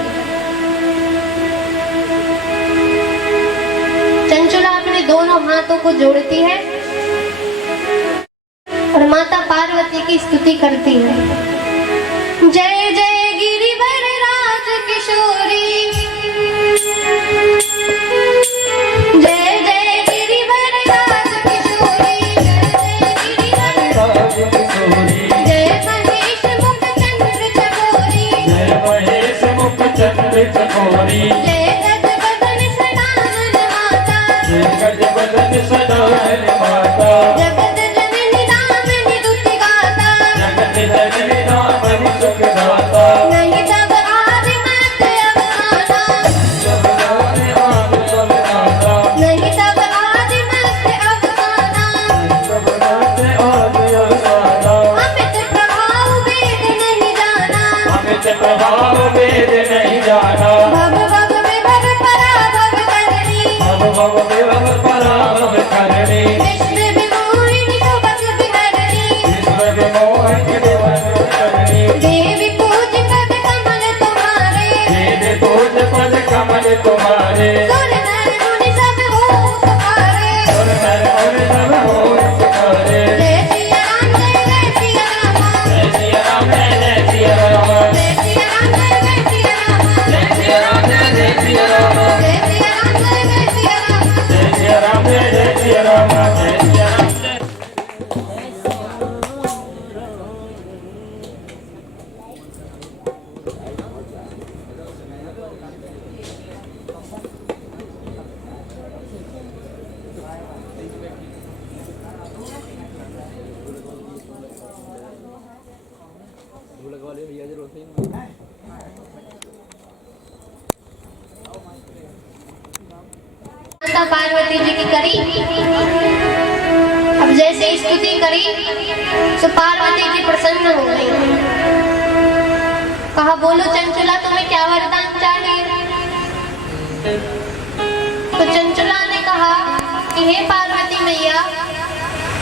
चंचुला अपने दोनों हाथों को जोड़ती है और माता पार्वती की स्तुति करती है। जय जय गिरिवर राज किशोरी, जय जय गिरिवर राज किशोरी, जय महेश मुख चंद्र चकोरी, जय महेश मुख चंद्र चकोरी, जय गज बदन सदानन माता, जय गज बदन सदानन माता, जगत जननी दामिनी दुति गाता, जगत जननी दामिनी सुख दाता, नहीं तब आदि मत अवसाना, सब जाने आदि सब दाता, नहीं तब आदि मत अवसाना, सब जाने आदि अवसाना, अमित प्रभाव वेद नहीं जाना, अमित प्रभाव वेद नहीं जाना, भव भव विभव पराभव करनी, भव भव विभव पराभव करणी, विश्व विमोहिनी सुभग विहरणी, विश्व विमोहन विभव करणी, देवी पूज पद कमल तुम्हारे, वेद पूज पद कमल तुम्हारे, सुर नर मुनि सब हो सहारे, सुर नर मुनि सब होय सुखारे, जय सिया राम जय सिया राम, जय सिया राम जय सिया राम, जय सिया राम जय सिया राम, जय सिया राम जय सिया राम, जय सिया राम जय सिया राम, जय सिया राम जय सिया राम, जय सिया राम जय माता पार्वती जी की करी। अब जैसे स्तुति करी तो पार्वती जी प्रसन्न हो गई। कहा बोलो चंचुला तुम्हें क्या वरदान चाहिए। तो चंचुला ने कहा कि हे पार्वती मैया,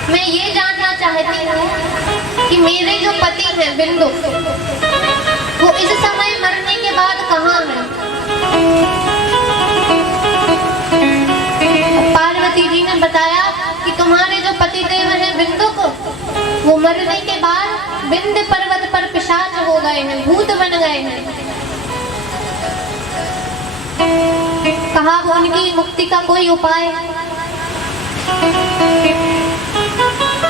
मैं ये जानना चाहती हूँ कि मेरे जो पति हैं बिंदु, वो इस समय मरने के बाद कहाँ हैं। पार्वती जी ने बताया कि तुम्हारे जो पति देव हैं बिंदु को, वो मरने के बाद बिंद पर्वत पर पिशाच हो गए हैं, भूत बन गए हैं। कहा वो उनकी मुक्ति का कोई उपाय।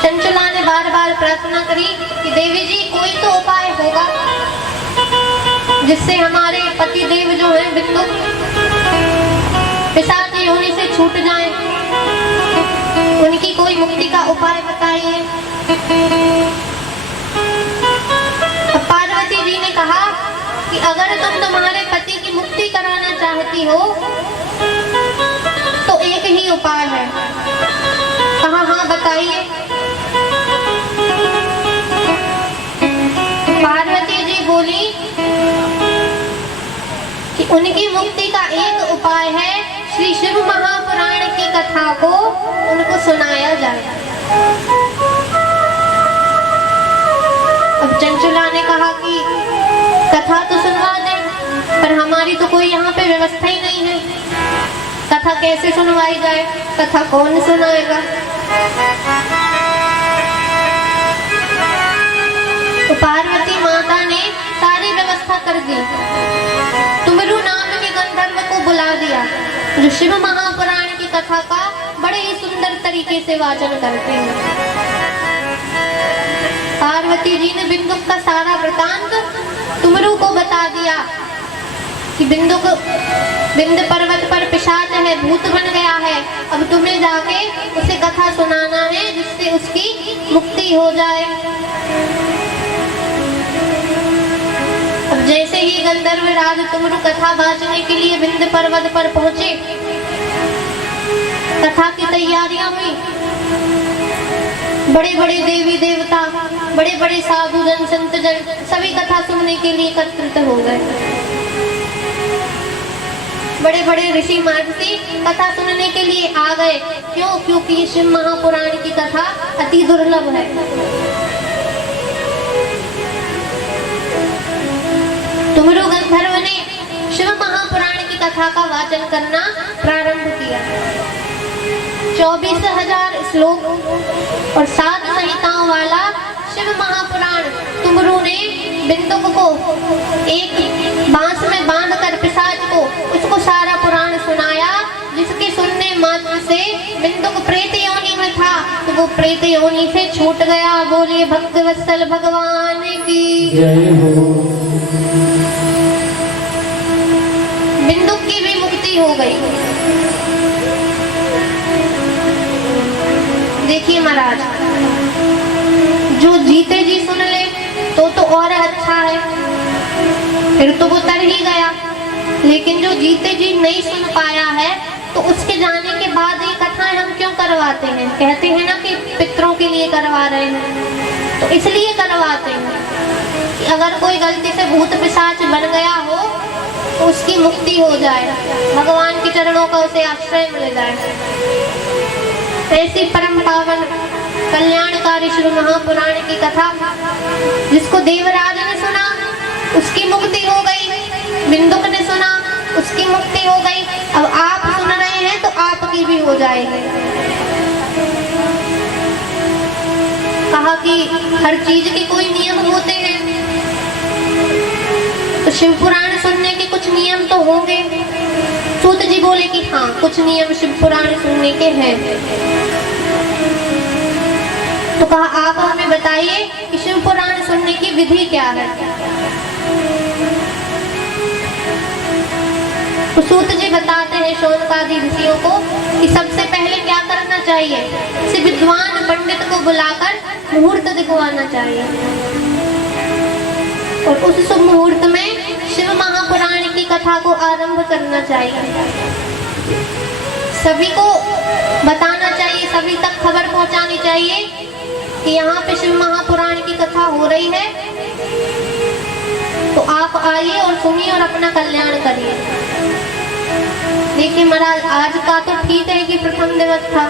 चंचुला ने बार बार प्रार्थना करी कि देवी जी कोई तो उपाय होगा जिससे हमारे पति देव जो हैं बिंदु पिशाच योनि से छूट जाएं, उनकी कोई मुक्ति का उपाय बताइए। पार्वती जी ने कहा कि अगर तुम तुम्हारे पति की मुक्ति कराना चाहती हो तो एक ही उपाय है। कहा हाँ बताइए। पार्वती जी बोली कि उनकी मुक्ति का एक उपाय है, श्री शिव महापुराण की कथा को उनको सुनाया जाए। अब चंचुला ने कहा कि कथा तो सुनवा दें, पर हमारी तो कोई यहाँ पे व्यवस्था ही नहीं है, कथा कैसे सुनवाई जाए, कथा कौन सुनाएगा। तो पार्वती माता ने सारी व्यवस्था कर दी। तुम जो शिव महापुराण की कथा का बड़े ही सुंदर तरीके से वाचन करते हैं। पार्वती जी ने बिंदुक का सारा वृतांत तुमरू को बता दिया कि बिंदुक बिंद पर्वत पर पिशाच है, भूत बन गया है। अब तुम्हें जाके उसे कथा सुनाना है जिससे उसकी मुक्ति हो जाए। अब जैसे ही गंधर्व राज तुमरू कथा बांचने के लिए बिंद पर्वत पर पहुंचे, कथा की तैयारियां हुई। बड़े बड़े देवी देवता, बड़े बड़े साधु जन, संत जन सभी कथा सुनने के लिए एकत्रित हो गए। बड़े बड़े ऋषि महर्षि कथा सुनने के लिए आ गए। क्यों? क्योंकि शिव महापुराण की कथा अति दुर्लभ है। तुमरू गंधर्व ने शिव महापुराण की कथा का वाचन करना प्रारंभ किया। 24,000 श्लोक और 7 संहिताओं वाला शिव महापुराण तुमरू ने बिंदुक को एक बांस में बांधकर पिशाच को उसको सारा पुराण सुनाया, जिसके सुनने मात्र से बिंदुक प्रेत योनि में था तो वो प्रेत योनि से छूट गया। बोलिए भक्तवत्सल भगवान की जय हो। बिंदुक की भी मुक्ति हो गई। देखिए महाराज, जो जीते जी सुन ले तो और अच्छा है, फिर तो वो तर ही गया। लेकिन जो जीते जी नहीं सुन पाया है तो उसके जाने के बाद ये कथाएं हम क्यों करवाते हैं? कहते हैं ना कि पितरों के लिए करवा रहे हैं, तो इसलिए करवाते हैं कि अगर कोई गलती से भूत पिशाच बन गया हो तो उसकी मुक्ति हो जाए, भगवान के चरणों का उसे आश्रय मिल जाए। ऐसी परम पावन कल्याणकारी शिव महापुराण की कथा जिसको देवराज ने सुना उसकी मुक्ति हो गई, बिंदुक ने सुना उसकी मुक्ति हो गई। अब आप सुन रहे हैं तो आपकी भी हो जाएगी। कहा कि हर चीज के कोई नियम होते हैं, तो शिव पुराण सुनने के कुछ नियम तो होंगे। सूत जी बोले कि हाँ, कुछ नियम शिव पुराण सुनने के हैं। तो कहा आप हमें बताइए कि शिव पुराण सुनने की विधि क्या है। तो सूत जी बताते हैं शौनकादि ऋषियों को कि सबसे पहले क्या करना चाहिए, किसी विद्वान पंडित को बुलाकर मुहूर्त दिखवाना चाहिए और उस शुभ मुहूर्त में शिव महापुराण की कथा को आरंभ करना चाहिए। सभी को बताना चाहिए, सभी तक खबर पहुंचानी चाहिए कि यहाँ पे शिव महापुराण की कथा हो रही है, तो आप आइए और सुनिए और अपना कल्याण करिए। देखिए महाराज, आज का तो ठीक है कि प्रथम दिवस था,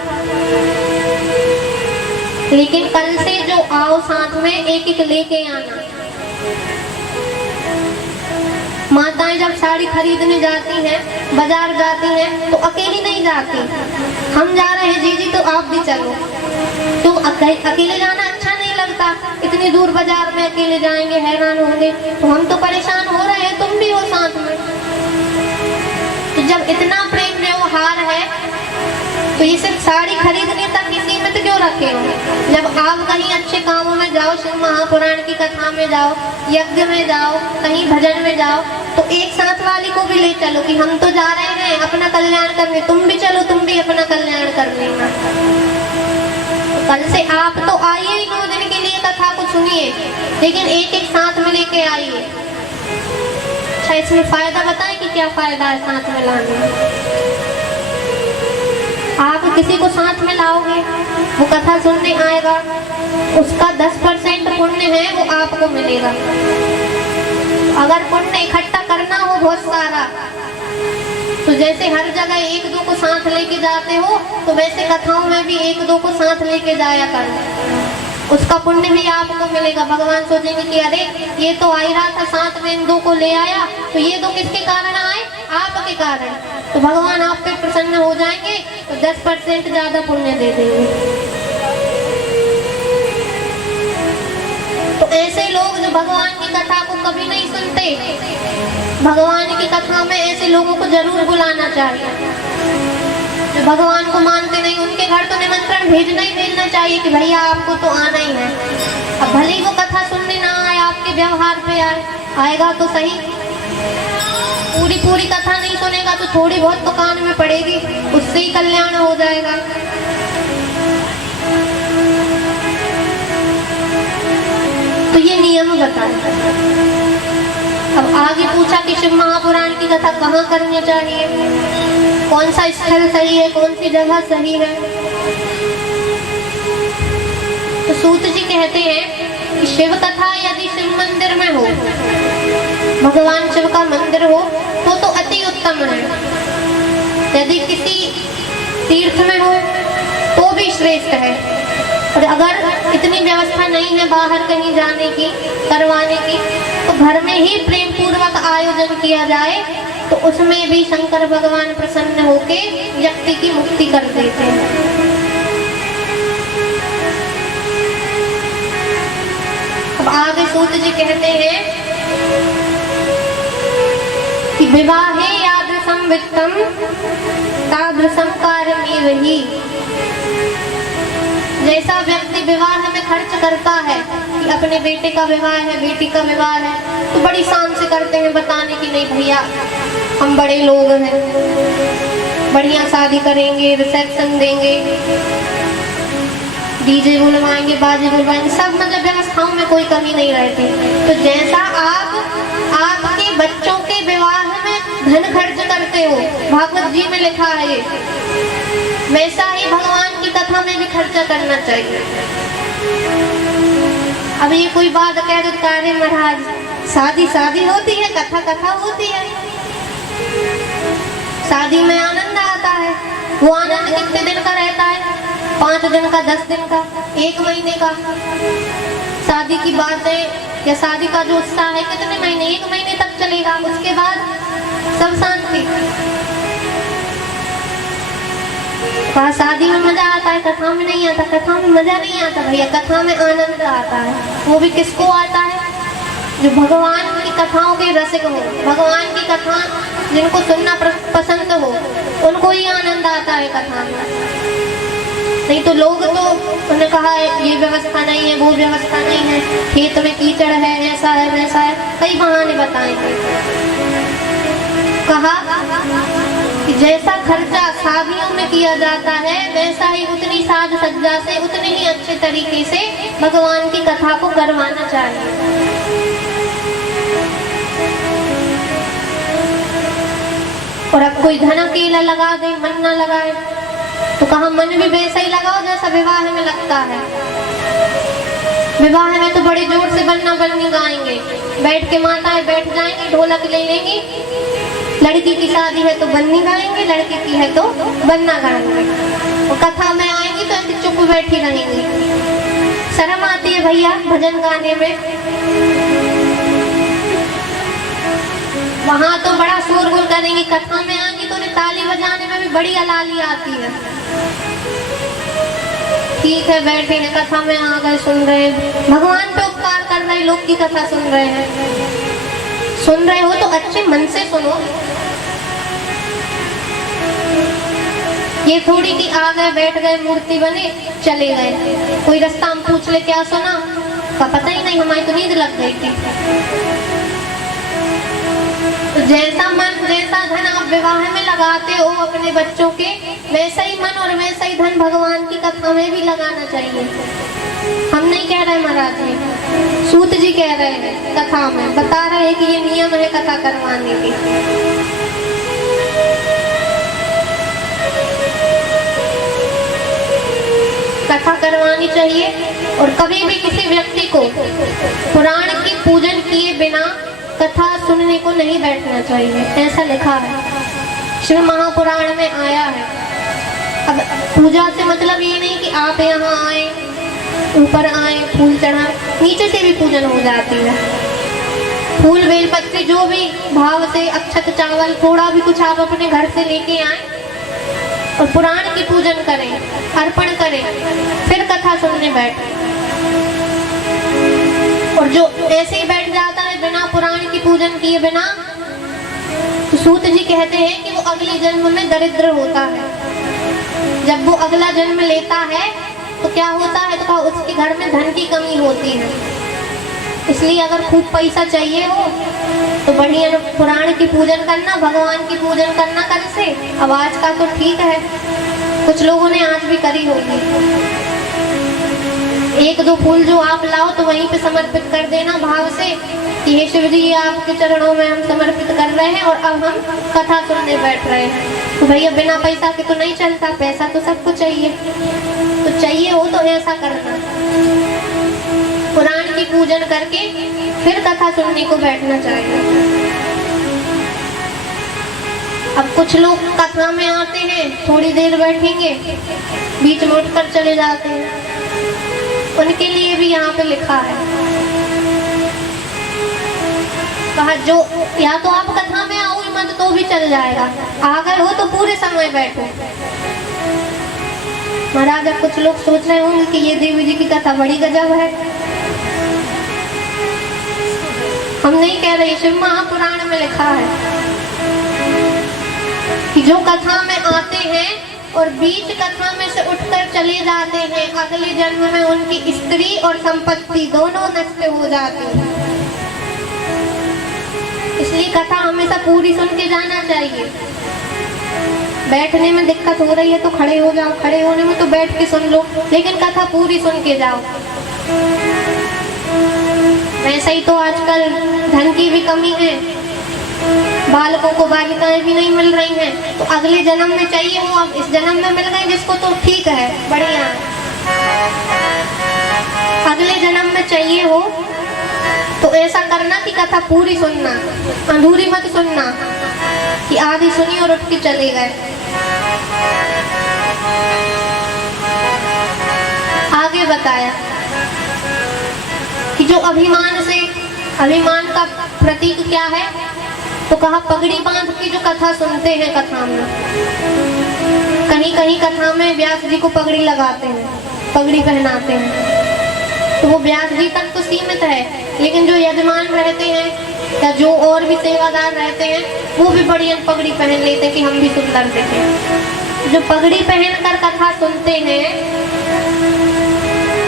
लेकिन कल से जो आओ साथ में एक एक लेके आना। माताएं जब साड़ी खरीदने जाती हैं, बाजार जाती हैं, तो अकेली नहीं जाती। हम जा रहे हैं जीजी तो आप भी चलो। तो अकेले जाना अच्छा नहीं लगता, इतनी दूर बाजार में अकेले जाएंगे, हैरान होंगे। तो हम तो परेशान हो रहे हैं, तुम भी हो साथ में। तो जब इतना प्रेम व्यवहार है तो ये सिर्फ साड़ी खरीदने तक ही सीमित क्यों रखे हो? जब आप कहीं अच्छे कामों में जाओ, शिव महापुराण की कथा में जाओ, यज्ञ में जाओ, कहीं भजन में जाओ, तो एक साथ वाली को भी ले चलो कि हम तो जा रहे हैं अपना कल्याण करने, तुम भी चलो, तुम भी अपना कल्याण कर लेना। तो कल से आप तो आइए 9 दिन के लिए कथा को सुनिए, लेकिन एक एक साथ में लेके आइए। अच्छा, इसमें फायदा बताएं कि क्या फायदा है साथ में लाने में। आप किसी को साथ में लाओगे, वो कथा सुनने आएगा, उसका 10% पुण्य है वो आपको मिलेगा। अगर पुण्य इकट्ठा करना हो बहुत सारा, तो जैसे हर जगह 1-2 को साथ लेके जाते हो, तो वैसे कथाओं में भी 1-2 को साथ लेके जाया करो, उसका पुण्य भी आपको मिलेगा। भगवान सोचेंगे कि अरे ये तो आ ही रहा था साथ में, इन 2 को ले आया, तो ये 2 किसके कारण आए? आपके कारण। तो भगवान आप पे प्रसन्न हो जाएंगे, तो 10% ज्यादा पुण्य दे देंगे। तो ऐसे लोग जो भगवान की कथा को कभी नहीं सुनते, भगवान की कथा में ऐसे लोगों को जरूर बुलाना चाहिए। जो भगवान को मानते नहीं उनके घर तो निमंत्रण भेजना ही भेजना चाहिए कि भैया आपको तो आना ही है। अब भले ही वो कथा सुनने ना आए, आपके व्यवहार पे आएगा तो सही। पूरी कथा नहीं सुनेगा तो थोड़ी बहुत तो कान में पड़ेगी, उससे ही कल्याण हो जाएगा। तो ये नियम बताया। अब आगे पूछा कि शिव महापुराण की कथा कहाँ करनी चाहिए, कौन सा स्थल सही है, कौन सी जगह सही है। तो सूत जी कहते हैं कि शिव कथा यदि शिव मंदिर में हो, भगवान शिव का मंदिर हो तो अति उत्तम है। यदि किसी तीर्थ में हो तो भी श्रेष्ठ है। और अगर इतनी व्यवस्था नहीं है बाहर कहीं जाने की, करवाने की, तो घर में ही प्रेम पूर्वक आयोजन किया जाए तो उसमें भी शंकर भगवान प्रसन्न होके व्यक्ति की मुक्ति कर देते हैं। अब आगे सूत जी कहते हैं कि विवाहे यादृशं वित्तं तादृशं कार्यमेव हि। जैसा व्यक्ति विवाह में खर्च करता है कि अपने बेटे का विवाह है, बेटी का विवाह है, तो बड़ी शान से करते हैं, बताने की नहीं भैया हम बड़े लोग हैं, बढ़िया शादी करेंगे, रिसेप्शन देंगे, डीजे बुलवाएंगे, बाजे बुलवाएंगे, सब मतलब व्यवस्थाओं में कोई कमी नहीं रहती। तो जैसा आपके बच्चों के विवाह में धन खर्च करते हो, भागवत जी में लिखा है, वैसा ही भगवान की कथा में भी खर्चा करना चाहिए। अब ये कोई बात कह देता है महाराज, शादी होती है, कथा होती है। शादी में आनंद आता है, वो आनंद कितने दिन का रहता है? 5 दिन का, 10 दिन का, 1 महीने का। शादी की बातें या शादी का जो उत्साह है कितने महीने, 1 महीने तक चलेगा, उसके बाद सब शांति। कहा शादी में मजा आता है, कथा में नहीं आता। कथा में मजा नहीं आता भैया, कथा में आनंद आता है। वो भी किसको आता है? जो भगवान की कथाओं के रसिक हो, भगवान की कथा जिनको सुनना पसंद हो, उनको ही आनंद आता है कथा में। नहीं तो लोग तो उन्होंने कहा ये व्यवस्था नहीं है, वो व्यवस्था नहीं है, खेत में कीचड़ है, ऐसा है वैसा है, कई बहाने बताएंगे। कहा कि जैसा खर्चा शादियों में किया जाता है वैसा ही उतनी साज सज्जा से, उतने ही अच्छे तरीके से भगवान की कथा को करवाना चाहिए। और अब कोई धन अकेला लगा दे, मन ना लगाए, तो कहा मन भी वैसा ही लगाओ जैसा विवाह में लगता है। विवाह में तो बड़े जोर से बन्ना बन्नी गाएंगे, बैठ के माताएं बैठ जाएंगी, ढोलक ले लेंगी। लड़की की शादी है तो बन्नी गाएंगे, लड़के की है तो बन्ना गाएंगे। और कथा में आएंगी तो ऐसे चुप बैठी रहेंगी। शर्म आती है भैया भजन गाने में। वहां तो बड़ा शोरगुल करेंगी, कथा में आएंगी तो उन्हें ताली बजाने में भी बड़ी अलाली आती है। ठीक है, बैठे हैं, कथा में आ गए, सुन रहे हैं, भगवान पे उपकार कर रहे हैं, लोग की कथा सुन रहे हैं। सुन रहे हो तो अच्छे मन से सुनो। ये थोड़ी कि आ गए, बैठ गए, मूर्ति बने, चले गए। कोई रास्ता हम पूछ ले क्या सुना, का पता ही नहीं, हमारी तो नींद लग गई थी। तो जैसा मन, जैसा धन आप विवाह में लगाते हो अपने बच्चों के, वैसा ही मन और वैसा ही धन भगवान की कथा में भी लगाना चाहिए। हम नहीं कह रहे महाराज जी, सूत जी कह रहे हैं, कथा में बता रहे हैं कि ये नियम है कथा करवाने के। कथा करवानी चाहिए। और कभी भी किसी व्यक्ति को पुराण की पूजन किए बिना कथा सुनने को नहीं बैठना चाहिए, ऐसा लिखा है, शिव महापुराण में आया है। अब पूजा से मतलब ये नहीं कि आप यहाँ आए, ऊपर आए, फूल चढ़ाए, नीचे से भी पूजन हो जाती है। फूल बेलपत्री जो भी भाव से, अक्षत चावल थोड़ा भी कुछ आप अपने घर से लेके आए और पुराण की पूजन करें, अर्पण करें, फिर कथा सुनने बैठे। और जो ऐसे ही बैठ जाता है बिना पुराण की पूजन किए बिना, तो सूत जी कहते हैं कि वो अगले जन्म में दरिद्र होता है। जब वो अगला जन्म लेता है तो क्या होता है, तो उसके घर में धन की कमी होती है। इसलिए अगर खूब पैसा चाहिए हो तो बढ़िया पुराण की पूजन करना, भगवान की पूजन करना कल से। अब आज का तो ठीक है, कुछ लोगों ने आज भी करी होगी। एक दो फूल जो आप लाओ तो वहीं पे समर्पित कर देना भाव से कि हे शिव जी, ये आपके चरणों में हम समर्पित कर रहे हैं और अब हम कथा सुनने बैठ रहे हैं। तो भैया बिना पैसा के तो नहीं चलता, पैसा तो सबको चाहिए। तो चाहिए हो तो ऐसा करना, पुराण की पूजन करके फिर कथा सुनने को बैठना चाहिए। अब कुछ लोग कथा में आते हैं, थोड़ी देर बैठेंगे, बीच में उठकर चले जाते हैं। उनके लिए भी यहाँ पे लिखा है, कहा जो या तो आप कथा में आओ ही मत तो भी चल जाएगा, आ गए हो तो पूरे समय बैठो। महाराज अब कुछ लोग सोच रहे होंगे कि ये देवी जी की कथा बड़ी गजब है। हम नहीं कह रहे, शिव महापुराण में लिखा है कि जो कथा में आते हैं और बीच कथा में से उठकर चले जाते हैं, अगले जन्म में उनकी स्त्री और संपत्ति दोनों नष्ट हो जाती है। इसलिए कथा हमेशा पूरी सुन के जाना चाहिए। बैठने में दिक्कत हो रही है तो खड़े हो जाओ, खड़े होने में तो बैठ के सुन लो, लेकिन कथा पूरी सुन के जाओ। वैसे ही तो आजकल धन की भी कमी है, बालकों को बालिकाएं भी नहीं मिल रही हैं, तो अगले जन्म में चाहिए हो, अब इस जन्म में मिल गए जिसको तो ठीक है, बढ़िया। अगले जन्म में चाहिए हो तो ऐसा करना कि कथा पूरी सुनना, अधूरी मत सुनना कि आधी सुनी और उठ के चले गए। आगे बताया कि जो अभिमान का प्रतीक क्या है, तो कहा पगड़ी बांध की जो कथा सुनते हैं कथा में, कहीं कहीं कथा में व्यास जी को पगड़ी लगाते हैं, पगड़ी पहनाते हैं, तो वो व्यास जी तक तो सीमित है, लेकिन जो यजमान रहते हैं या जो और भी सेवादार रहते हैं वो भी बढ़िया पगड़ी पहन लेते हैं कि हम भी सुंदर दिखें। जो पगड़ी पहनकर कथा सुनते हैं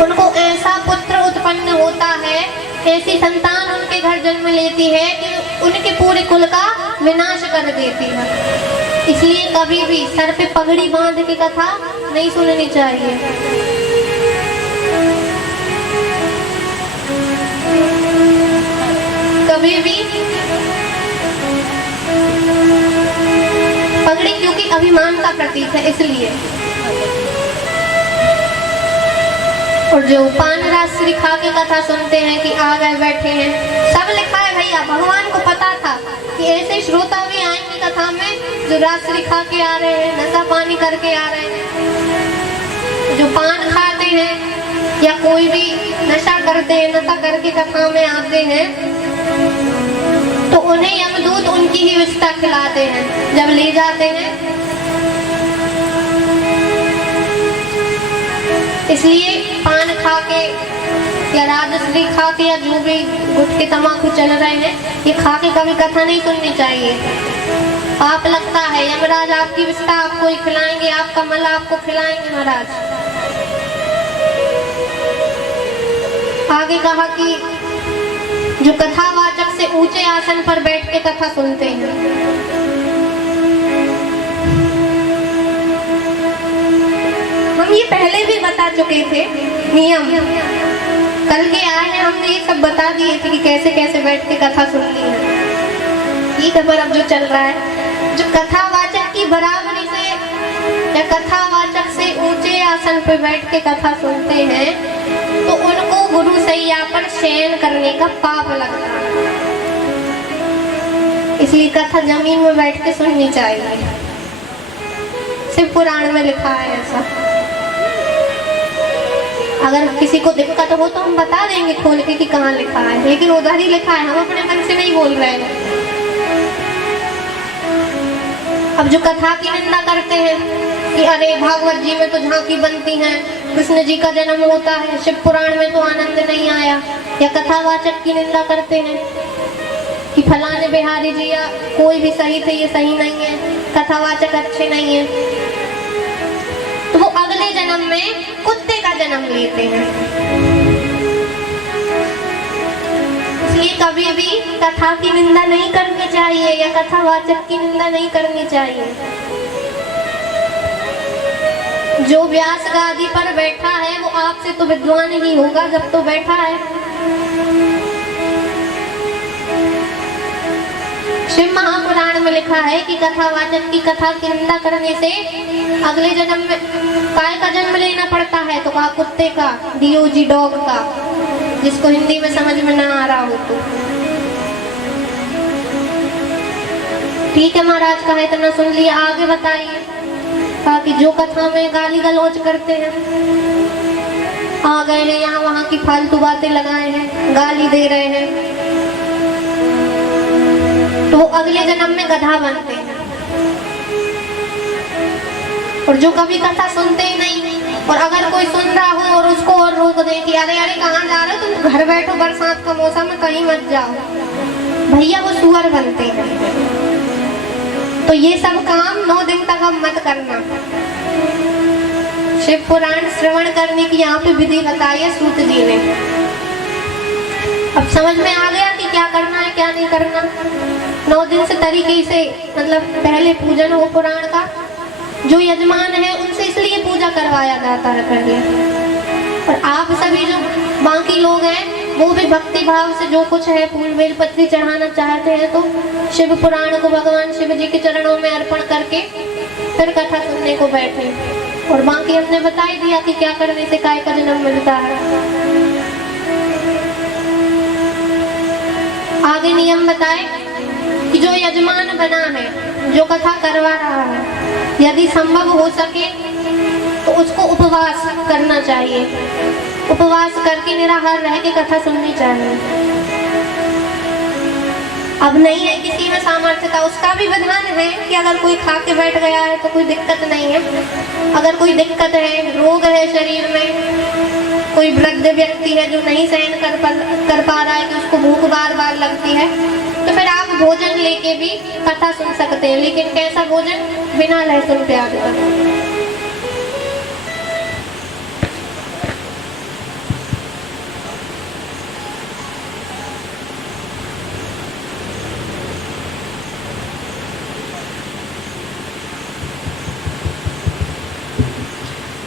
उनको ऐसा पुत्र उत्पन्न होता है, ऐसी संतान उनके घर जन्म लेती है कि उनके पूरे कुल का विनाश कर देती है। इसलिए कभी भी सर पे पगड़ी बांध के कथा नहीं सुननी चाहिए। कभी भी पगड़ी, क्योंकि अभिमान का प्रतीक है इसलिए। और जो पान राशि खा के कथा सुनते हैं कि आ गए बैठे हैं, सब लिखा है भैया, भगवान को पता था कि ऐसे श्रोता भी आएंगे कथा में जो राशि खा के आ रहे हैं, नशा पानी करके आ रहे हैं। जो पान खाते हैं या कोई भी नशा करते हैं, नशा करके कथा में आते हैं, तो उन्हें यमदूत उनकी ही विष्ठा खिलाते हैं जब ले जाते हैं। इसलिए पान खा के या राजश्री खा के या जो भी गुटखे तमाकू चल रहे हैं, ये खा के कभी कथा नहीं सुननी चाहिए। पाप लगता है, यमराज आपकी विष्ठा आपको ही खिलाएंगे, आपका मल आपको खिलाएंगे महाराज। आगे कहा कि जो कथावाचक से ऊंचे आसन पर बैठ के कथा सुनते हैं, हम ये पहले भी बता चुके थे नियम, कल के आए हैं हमने ये सब बता दिए थे कि कैसे कैसे बैठ के कथा सुननी है। ये खबर अब जो चल रहा है, जो कथावाचक की बराबरी से या कथावाचक से ऊंचे आसन पर बैठ के कथा सुनते हैं तो उनको गुरु सैया पर शयन करने का पाप लगता है। इसलिए कथा जमीन में बैठ के सुननी चाहिए, शिव पुराण में लिखा है ऐसा। अगर किसी को दिक्कत हो तो हम बता देंगे खोल के कि कहाँ लिखा है, लेकिन उधर ही लिखा है, हम अपने मन से नहीं बोल रहे हैं। अब जो कथा की निंदा करते हैं कि अरे भागवत जी में तो झांकी बनती है, कृष्ण जी का जन्म होता है, शिव पुराण में तो आनंद नहीं आया, या कथावाचक की निंदा करते हैं कि फलाने बिहारी जी या कोई भी सही थे, ये सही नहीं है, कथावाचक अच्छे नहीं है, जन्म में कुत्ते का जन्म लेते हैं। इसलिए कभी भी कथा की निंदा नहीं करनी चाहिए या कथावाचक की निंदा नहीं करनी चाहिए। जो व्यास गादी पर बैठा है वो आपसे तो विद्वान ही होगा जब तो बैठा है। शिव महापुराण में लिखा है कि कथावाचक की कथा की निंदा करने से अगले जन्म में काय का जन्म लेना पड़ता है, तो कहा कुत्ते का, डीओजी डॉग का, जिसको हिंदी में समझ में ना आ रहा हो तो। ठीक है महाराज, कहा इतना सुन लिया, आगे बताइए। कहा कि जो कथा में गाली गलौज करते हैं, आ गए हैं यहाँ वहाँ की फालतू बातें लगाए हैं, गाली दे रहे हैं, तो वो अगले जन्म में गधा बनते हैं। और जो कभी कथा सुनते ही नहीं, और अगर कोई सुन रहा हो और उसको और रोक दे कि अरे अरे कहाँ जा रहे हो तुम, घर बैठो, बरसात का मौसम में कहीं मत जाओ, भैया वो सुअर बनते हैं। तो ये सब काम 9 दिन तक हम मत करना। शिव पुराण श्रवण करने की यहाँ पे विधि बताई है सूत जी ने। अब समझ में आ गया कि क्या करना है क्या नहीं करना। 9 दिन से तरीके से, मतलब पहले पूजन हो पुराण का, जो यजमान है उनसे इसलिए पूजा करवाया जाता है पहले। और आप सभी जो बाकी लोग हैं वो भी भक्ति भाव से जो कुछ है फूल बेल पत्री चढ़ाना चाहते हैं तो शिव पुराण को भगवान शिव जी के चरणों में अर्पण करके फिर कथा सुनने को बैठे। और बाकी हमने बता ही दिया कि क्या करने से काय का जन्म मिलता है। आगे नियम बताए कि जो यजमान बना है, जो कथा करवा रहा है, यदि संभव हो सके तो उसको उपवास करना चाहिए। उपवास करके निराहार रह के कथा सुननी चाहिए। अब नहीं है किसी में सामर्थ्य का, उसका भी विधान है कि अगर कोई खा के बैठ गया है तो कोई दिक्कत नहीं है। अगर कोई दिक्कत है, रोग है शरीर में, कोई वृद्ध व्यक्ति है जो नहीं सहन कर पा रहा है कि उसको भूख बार बार लगती है, तो फिर आप भोजन लेके भी कथा सुन सकते हैं। लेकिन कैसा भोजन? बिना लहसुन प्याज का।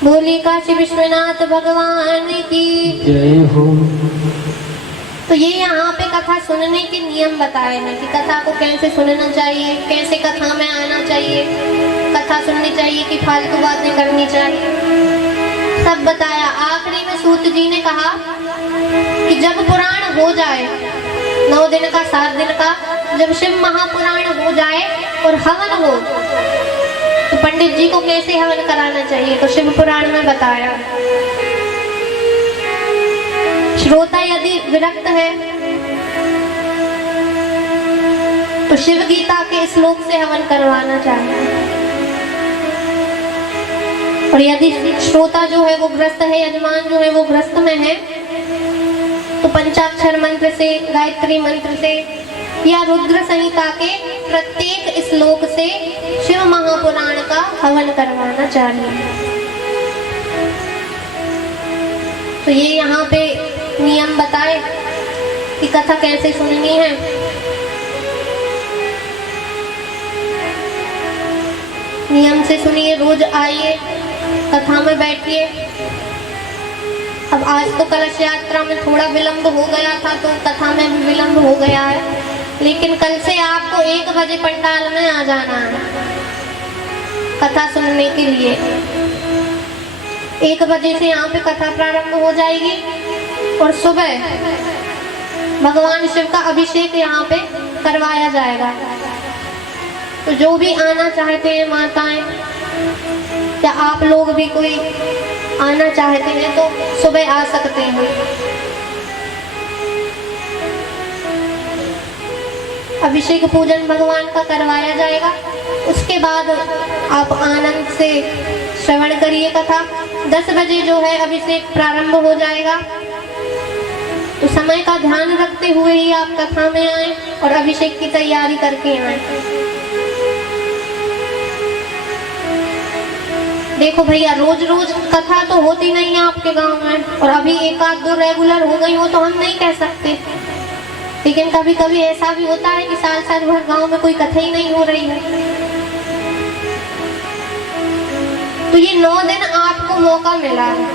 बोली काशी विश्वनाथ भगवान की जय हो। तो ये यहाँ पे कथा सुनने के नियम बताए हैं कि कथा को कैसे सुनना चाहिए, कैसे कथा में आना चाहिए, कथा सुननी चाहिए कि फालतू बातें करनी चाहिए, सब बताया। आखिरी में सूत जी ने कहा कि जब पुराण हो जाए 9 दिन का 7 दिन का, जब शिव महापुराण हो जाए और हवन हो तो पंडित जी को कैसे हवन कराना चाहिए, तो शिव पुराण में बताया। श्रोता यदि विरक्त है तो शिव गीता के श्लोक से हवन करवाना चाहिए। और यदि श्रोता जो है वो ग्रस्त है, यजमान जो है वो ग्रस्त में है, तो पंचाक्षर मंत्र से, गायत्री मंत्र से या रुद्र संहिता के प्रत्येक श्लोक से शिव महापुराण का हवन करवाना चाहिए। तो ये यहाँ पे नियम बताए कि कथा कैसे सुननी है। नियम से सुनिए, रोज आइए, कथा में बैठिए। अब आज तो कलश यात्रा में थोड़ा विलंब हो गया था तो कथा में भी विलंब हो गया है, लेकिन कल से आपको 1 बजे पंडाल में आ जाना है कथा सुनने के लिए। 1 बजे से यहाँ पे कथा प्रारंभ हो जाएगी और सुबह भगवान शिव का अभिषेक यहाँ पे करवाया जाएगा। तो जो भी आना चाहते हैं माताएं या आप लोग भी कोई आना चाहते हैं तो सुबह आ सकते हैं। अभिषेक पूजन भगवान का करवाया जाएगा, उसके बाद आप आनंद से श्रवण करिए कथा। 10 बजे जो है अभिषेक प्रारंभ हो जाएगा, तो समय का ध्यान रखते हुए ही आप कथा में आए और अभिषेक की तैयारी करके आए। देखो भैया, रोज रोज कथा तो होती नहीं है आपके गांव में, और अभी एक आध दो रेगुलर हो गई हो तो हम नहीं कह सकते, लेकिन कभी कभी ऐसा भी होता है कि साल साल भर गांव में कोई कथा ही नहीं हो रही है। तो ये 9 दिन आपको मौका मिला है,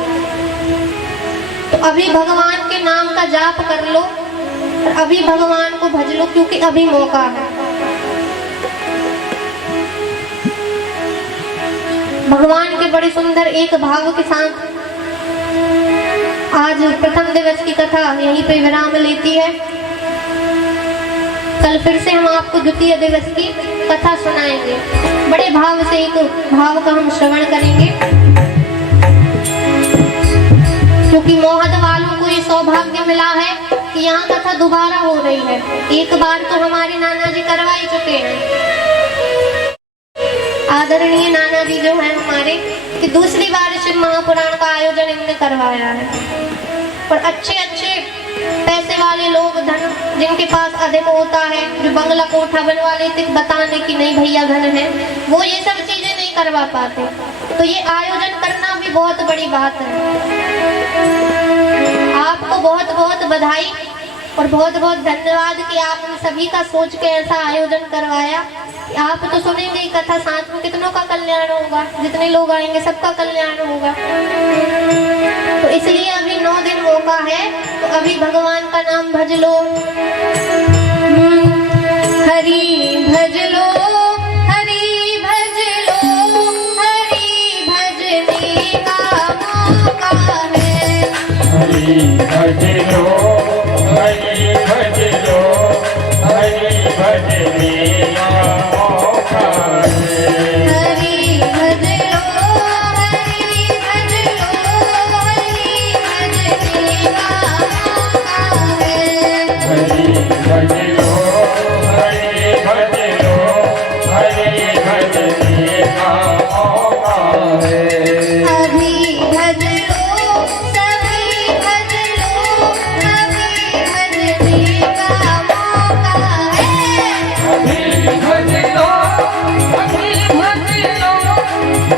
तो अभी भगवान के नाम का जाप कर लो और अभी भगवान को भज लो, क्योंकि अभी मौका है। भगवान के बड़े सुंदर एक भाव के साथ आज प्रथम दिवस की कथा यहीं पे विराम लेती है। कल फिर से हम आपको द्वितीय दिवस की कथा सुनाएंगे। बड़े भाव से एक भाव का हम श्रवण करेंगे, क्योंकि मोहद वालों को ये सौभाग्य मिला है कि यहाँ कथा दोबारा हो रही है। एक बार तो हमारे नाना जी करवा ही चुके हैं, आदरणीय नाना जी जो है हमारे, कि दूसरी बार शिव महापुराण का आयोजन इनने करवाया है। और अच्छे अच्छे पैसे वाले लोग, धन जिनके पास अधिक होता है, जो बंगला कोठा बनवा लेते बताने की नहीं भैया धन है, वो ये सब चीजें नहीं करवा पाते। तो ये आयोजन करना भी बहुत बड़ी बात है। आपको बहुत बहुत बधाई और बहुत बहुत धन्यवाद कि आपने सभी का सोच के ऐसा आयोजन करवाया। आप तो सुनेंगे कथा, साथ में कितनों का कल्याण होगा, जितने लोग आएंगे सबका कल्याण होगा। तो इसलिए अभी 9 दिन मौका है, तो अभी भगवान का नाम भज लो, हरि भज लो, हरि भज लो, हरि भजने का मौका है। हरि भज लो, हरि भज लो, हरि भजने का मौका है। हरि भज लो, हरि भज लो, हरि भजने का मौका है। हरि भज लो, हरि भज लो, हरि भजने का मौका है। अभी भज लो, सभी भज लो, अभी भजने का मौका है। अभी भज लो, अभी भज लो,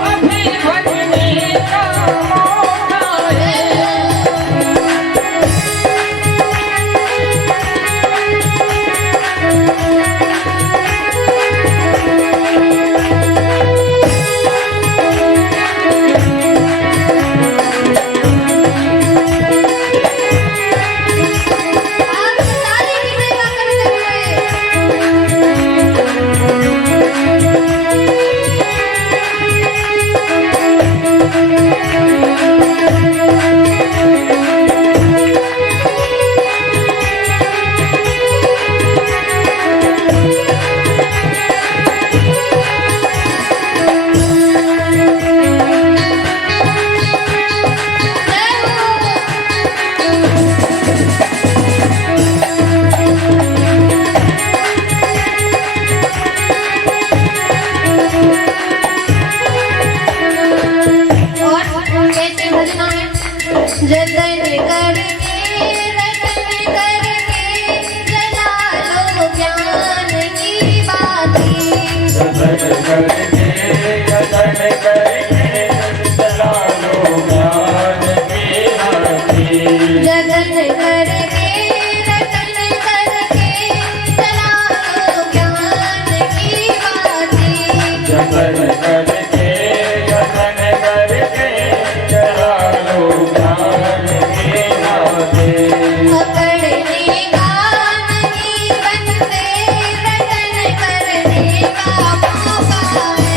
अभी भजने का मौका है। आप ताली की सेवा करते हुए और कैसे भजना है? जतन करके रतन करके जला लो ज्ञान की बातें। जतन करके चला लो ज्ञान की हाथी। जतन करके रतन करके जला लो ज्ञान की बातें। जतन करके चला लो ज्ञान की हाथी। पकड़ने का नहीं बनते, रतन करने का मौका है।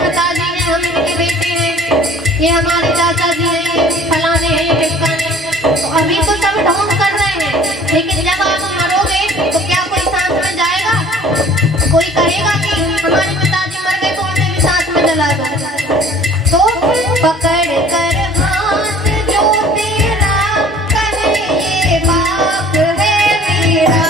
पिताजी हैं, हम इनके बेटे हैं, ये हमारे चाचा जी हैं, ये फलाने हैं, ये ढिमकाने हैं। तो अभी तो सब ढोंग कर रहे हैं, लेकिन जब आप मरोगे तो क्या कोई साथ में जाएगा? कोई कहेगा कि हमारे पिताजी मर गए तो हमें भी साथ में जला दो? तो पकड़ कर हाथ जो तेरा कहे ये बाप है मेरा।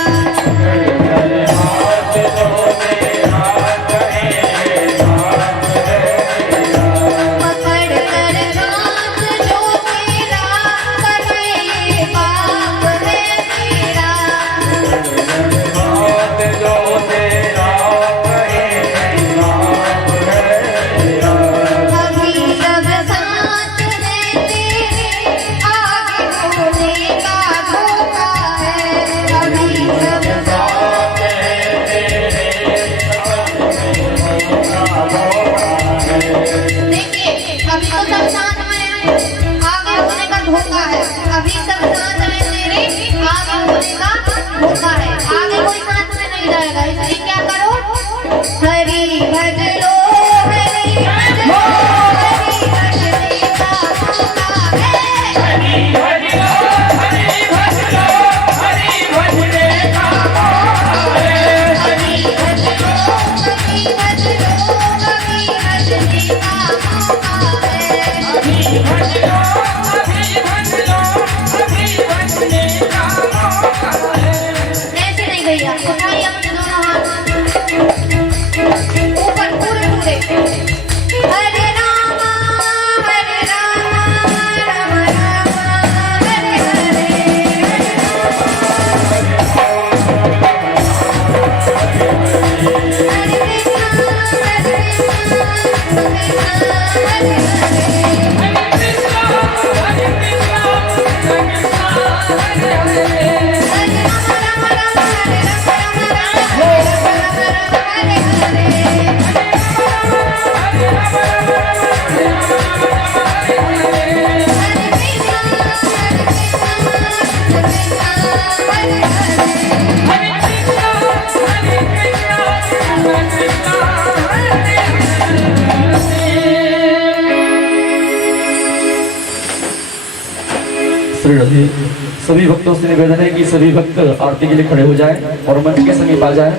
सभी भक्तों से निवेदन है कि सभी भक्त आरती के लिए खड़े हो जाएं और मंच के समीप आ जाएं।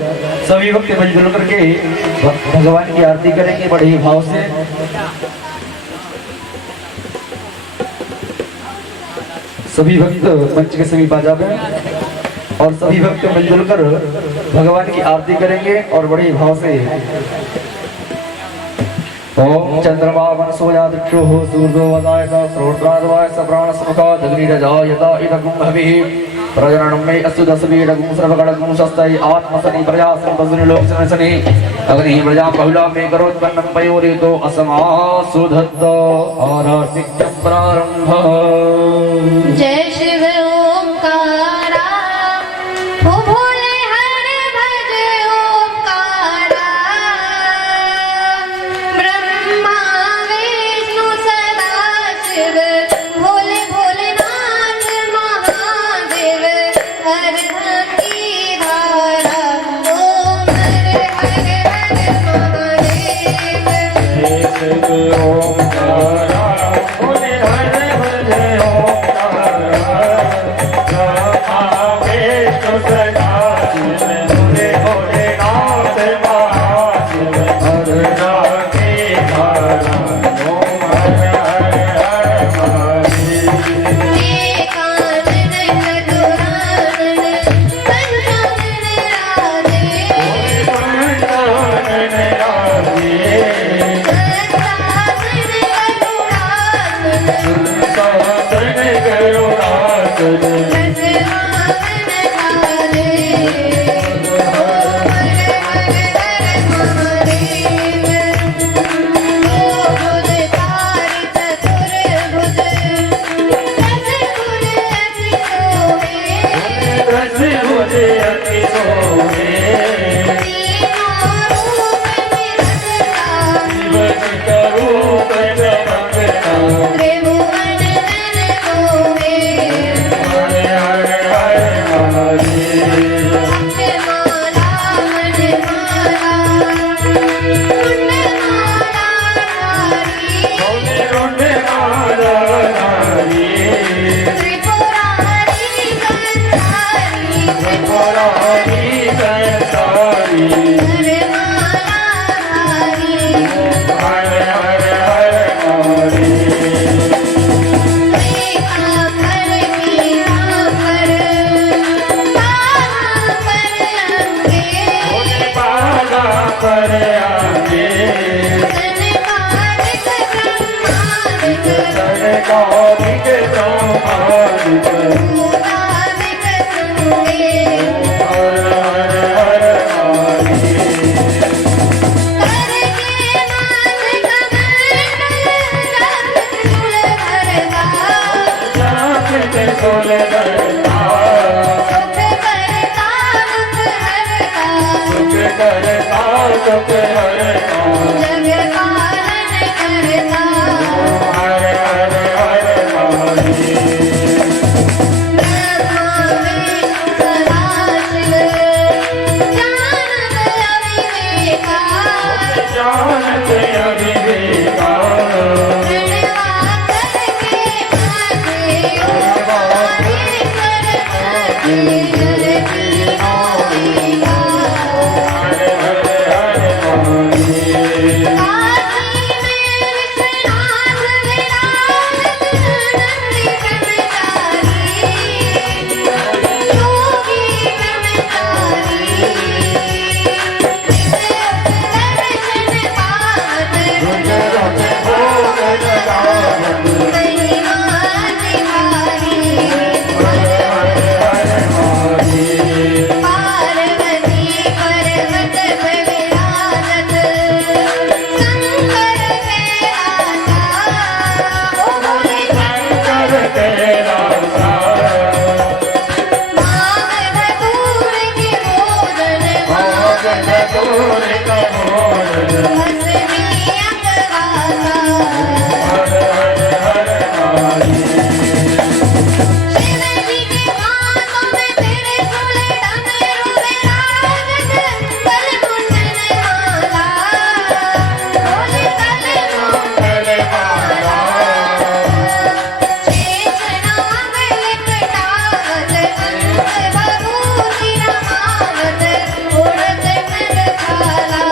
सभी भक्त मिलजुल करके भगवान की आरती करेंगे बड़े ही भाव से। सभी भक्त मंच के समीप आ जाएं और सभी भक्त मिलजुल कर भगवान की आरती करेंगे और बड़े ही भाव से। ओम चंद्रमा मनसोया दक्षो हो सूर्यो वदाय श्रोत्राद्वाय सप्राण समुखा दग्निरजायता इदगुं हविः प्रजननं मे अस्तु दशवीडगुं सर्वगणगुं सस्तै आत्मसनि प्रजा संपस्नि लोकसनसनि अग्निः प्रजा बहुला मे करोत्पन्नं पयोरितो असमासु धत्त आरतिक्य प्रारंभः। जय शिव ओंकारा हो भोले हर भज ओंकारा ब्रह्मा विष्णु सदा शिव भोले भोलेनाथ महादेव हर की धारा ओम हर हर हर महादेव। पर आगे सनकादिक ब्रह्मादिक सनकादिक ब्रह्मादिक मूलादिक सुने हर हर हर करके माथ मालिक कमंडल जप सुख करता जग पालन करता हर हर हर ब्रह्मा विष्णु सदाशिव जानत अविवेका जानत अविवेका ऋणवा करके माथे उठाए करके जल की होएगा हर हर हर काशी में विश्वनाथ विराजत नंदी ब्रह्मचारी योगी ब्रह्मचारी दर्शन पावत भोग लगावत महिमा तिहारी पार्वती पर्वत पे विराजत शंकर कैलासा ओ भोले शंकर कैलासा भाग धतूर के भोजन भाग धतूर का भोजन भस्मी अकवासा हर हर हर शिव जी के हाथों में त्रिशूल डमरू विराजत कलमुंडन माला भोले कलमुंडन माला शेष नाग लिपटावत अंक बभूति रमावत उड़त नरसाला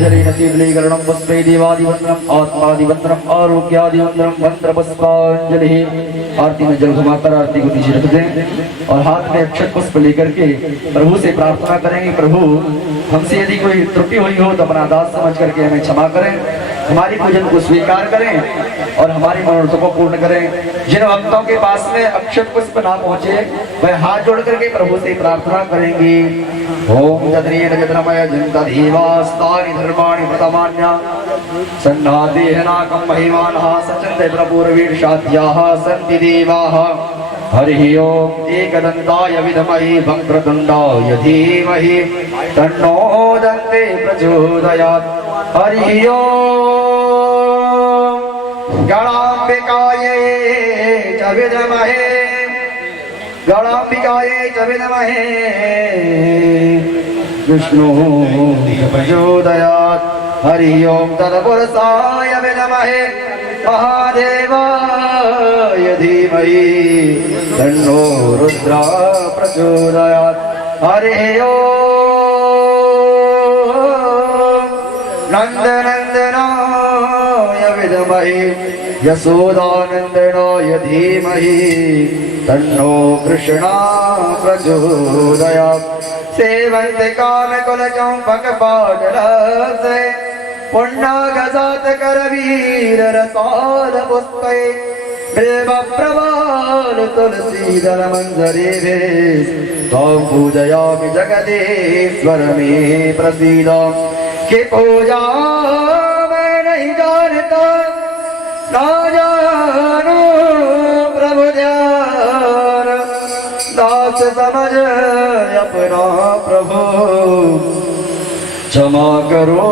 जलेन शीतलीकरणं पुष्पे देवादिवंदनम् आत्मादिवंदनम् आरोग्यादिवंदनम् मंत्र पुष्पांजलि। आरती में जल घुमाकर आरती को नीचे रख दें और हाथ में अक्षत पुष्प लेकर के प्रभु से प्रार्थना करेंगे, प्रभु हमसे यदि कोई त्रुटि हुई हो तो अपना दास समझ करके हमें क्षमा करें, हमारी पूजन को स्वीकार करें और हमारी मनोरथों को पूर्ण करें। जिन भक्तों के पास में अक्षत पुष्प ना पहुंचे वह हाथ जोड़ करके प्रभु से प्रार्थना करेंगे। ओम जद्रीन जद्रमय जंतधीवास्तानि धर्माणि प्रतमान्या सन्नादेहनाकं महिमानः सचन्ते प्रपूर्वीर्षाद्याः सन्ति देवाः। हरिः ओम एकदन्ताय विद्महे वक्रतुण्डाय धीमहि तन्नो दन्ते प्रचोदयात्। हरिः ओम गणाम्बिकायै च विद्महे गणाम्बिकायै च विद्महे विष्णुः प्रचोदयात्। हरिः ओम तत्पुरुषाय विद्महे महादेवाय धीमहि तन्नो रुद्रः प्रचोदयात्। हरिः ओम नन्दनन्दनाय विद्महे यशोदानन्दनाय धीमहि तन्नो कृष्णः प्रचोदयात्। सेवन्ते कामकुलचम्पकपाटलसे पुण्यगजात करवीर रसाल पुष्पै बिल्वप्रवाल तुलसीदल मंजरी त्वां पूजयामि जगदीश्वर मे प्रसीद। कि पूजा मैं नहीं जानता ना जानो प्रभु ध्यान दास समझ अपना प्रभु क्षमा करो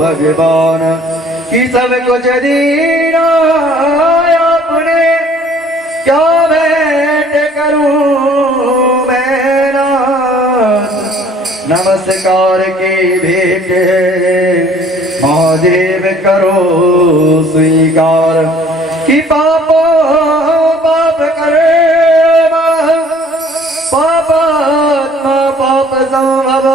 भगवान। कि सब कुछ दीना आपने क्या भेंट करूं मैं नाथ। नमस्कार की भेंट महादेव करो स्वीकार। कि पापो पाप करे पापात्मा पाप संभव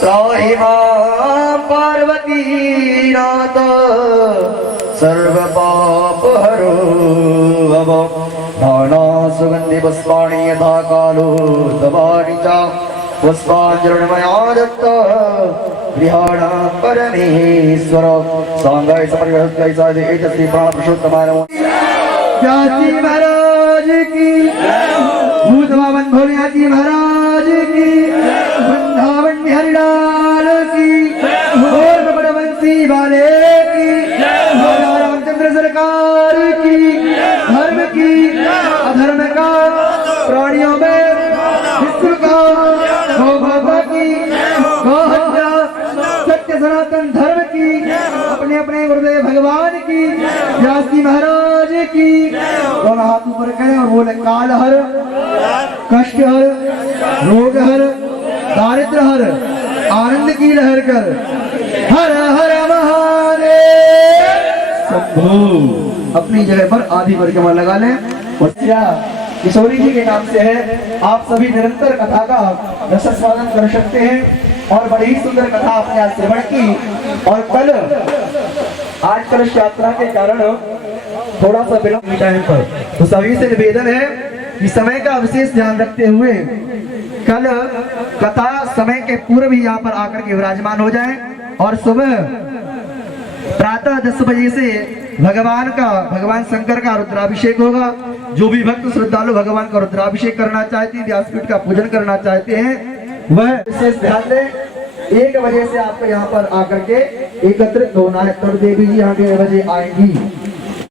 त्राहि मां पार्वती नाथ सर्व पाप हरो भव। नाना सुगंधि पुष्पाणि यथा कालो दवानि च पुष्पाञ्जलिर्मया दत्त गृहाण परमेश्वर। सांगाय समर्पय साधे एतस्मै प्राणपुरुषोत्तमाय नमः। व्यासी महाराज की, भूतवामन भोलेनाथ महाराज की, वृंदावन हरिलाल की, और बड़वंशी वाले की, रामचंद्र सरकार की, धर्म की अधर्म का प्राणियों में विष्णु का गौभाग्य की गौहत्या सत्य सनातन धर्म की अपने अपने गुरुदेव भगवान की व्यासी महाराज की। दोनों हाथ ऊपर करें और बोले काल हर कष्ट हर रोग हर दारिद्र हर आनंद की लहर कर हर हर महादेव शंभो। अपनी जगह पर आधी परिक्रमा लगा लें। और किशोरी जी के नाम से है, आप सभी निरंतर कथा का रसस्वादन कर सकते हैं और बड़ी ही सुंदर कथा आपने आज श्रवण की। और कल आज कलश यात्रा के कारण थोड़ा सा विलंब टाइम पर, तो सभी से निवेदन है कि समय का विशेष ध्यान रखते हुए कल कथा समय के पूर्व ही यहाँ पर आकर के विराजमान हो जाएं और सुबह प्रातः 10 बजे से भगवान शंकर का रुद्राभिषेक होगा। जो भी भक्त श्रद्धालु भगवान का रुद्राभिषेक करना चाहते हैं, व्यासपीठ का पूजन करना चाहते हैं, वह विशेष ध्यान दें। 1 बजे से आपको यहाँ पर आकर के एकत्रित होना है। तब देवी जी यहाँ 1 बजे आएंगी।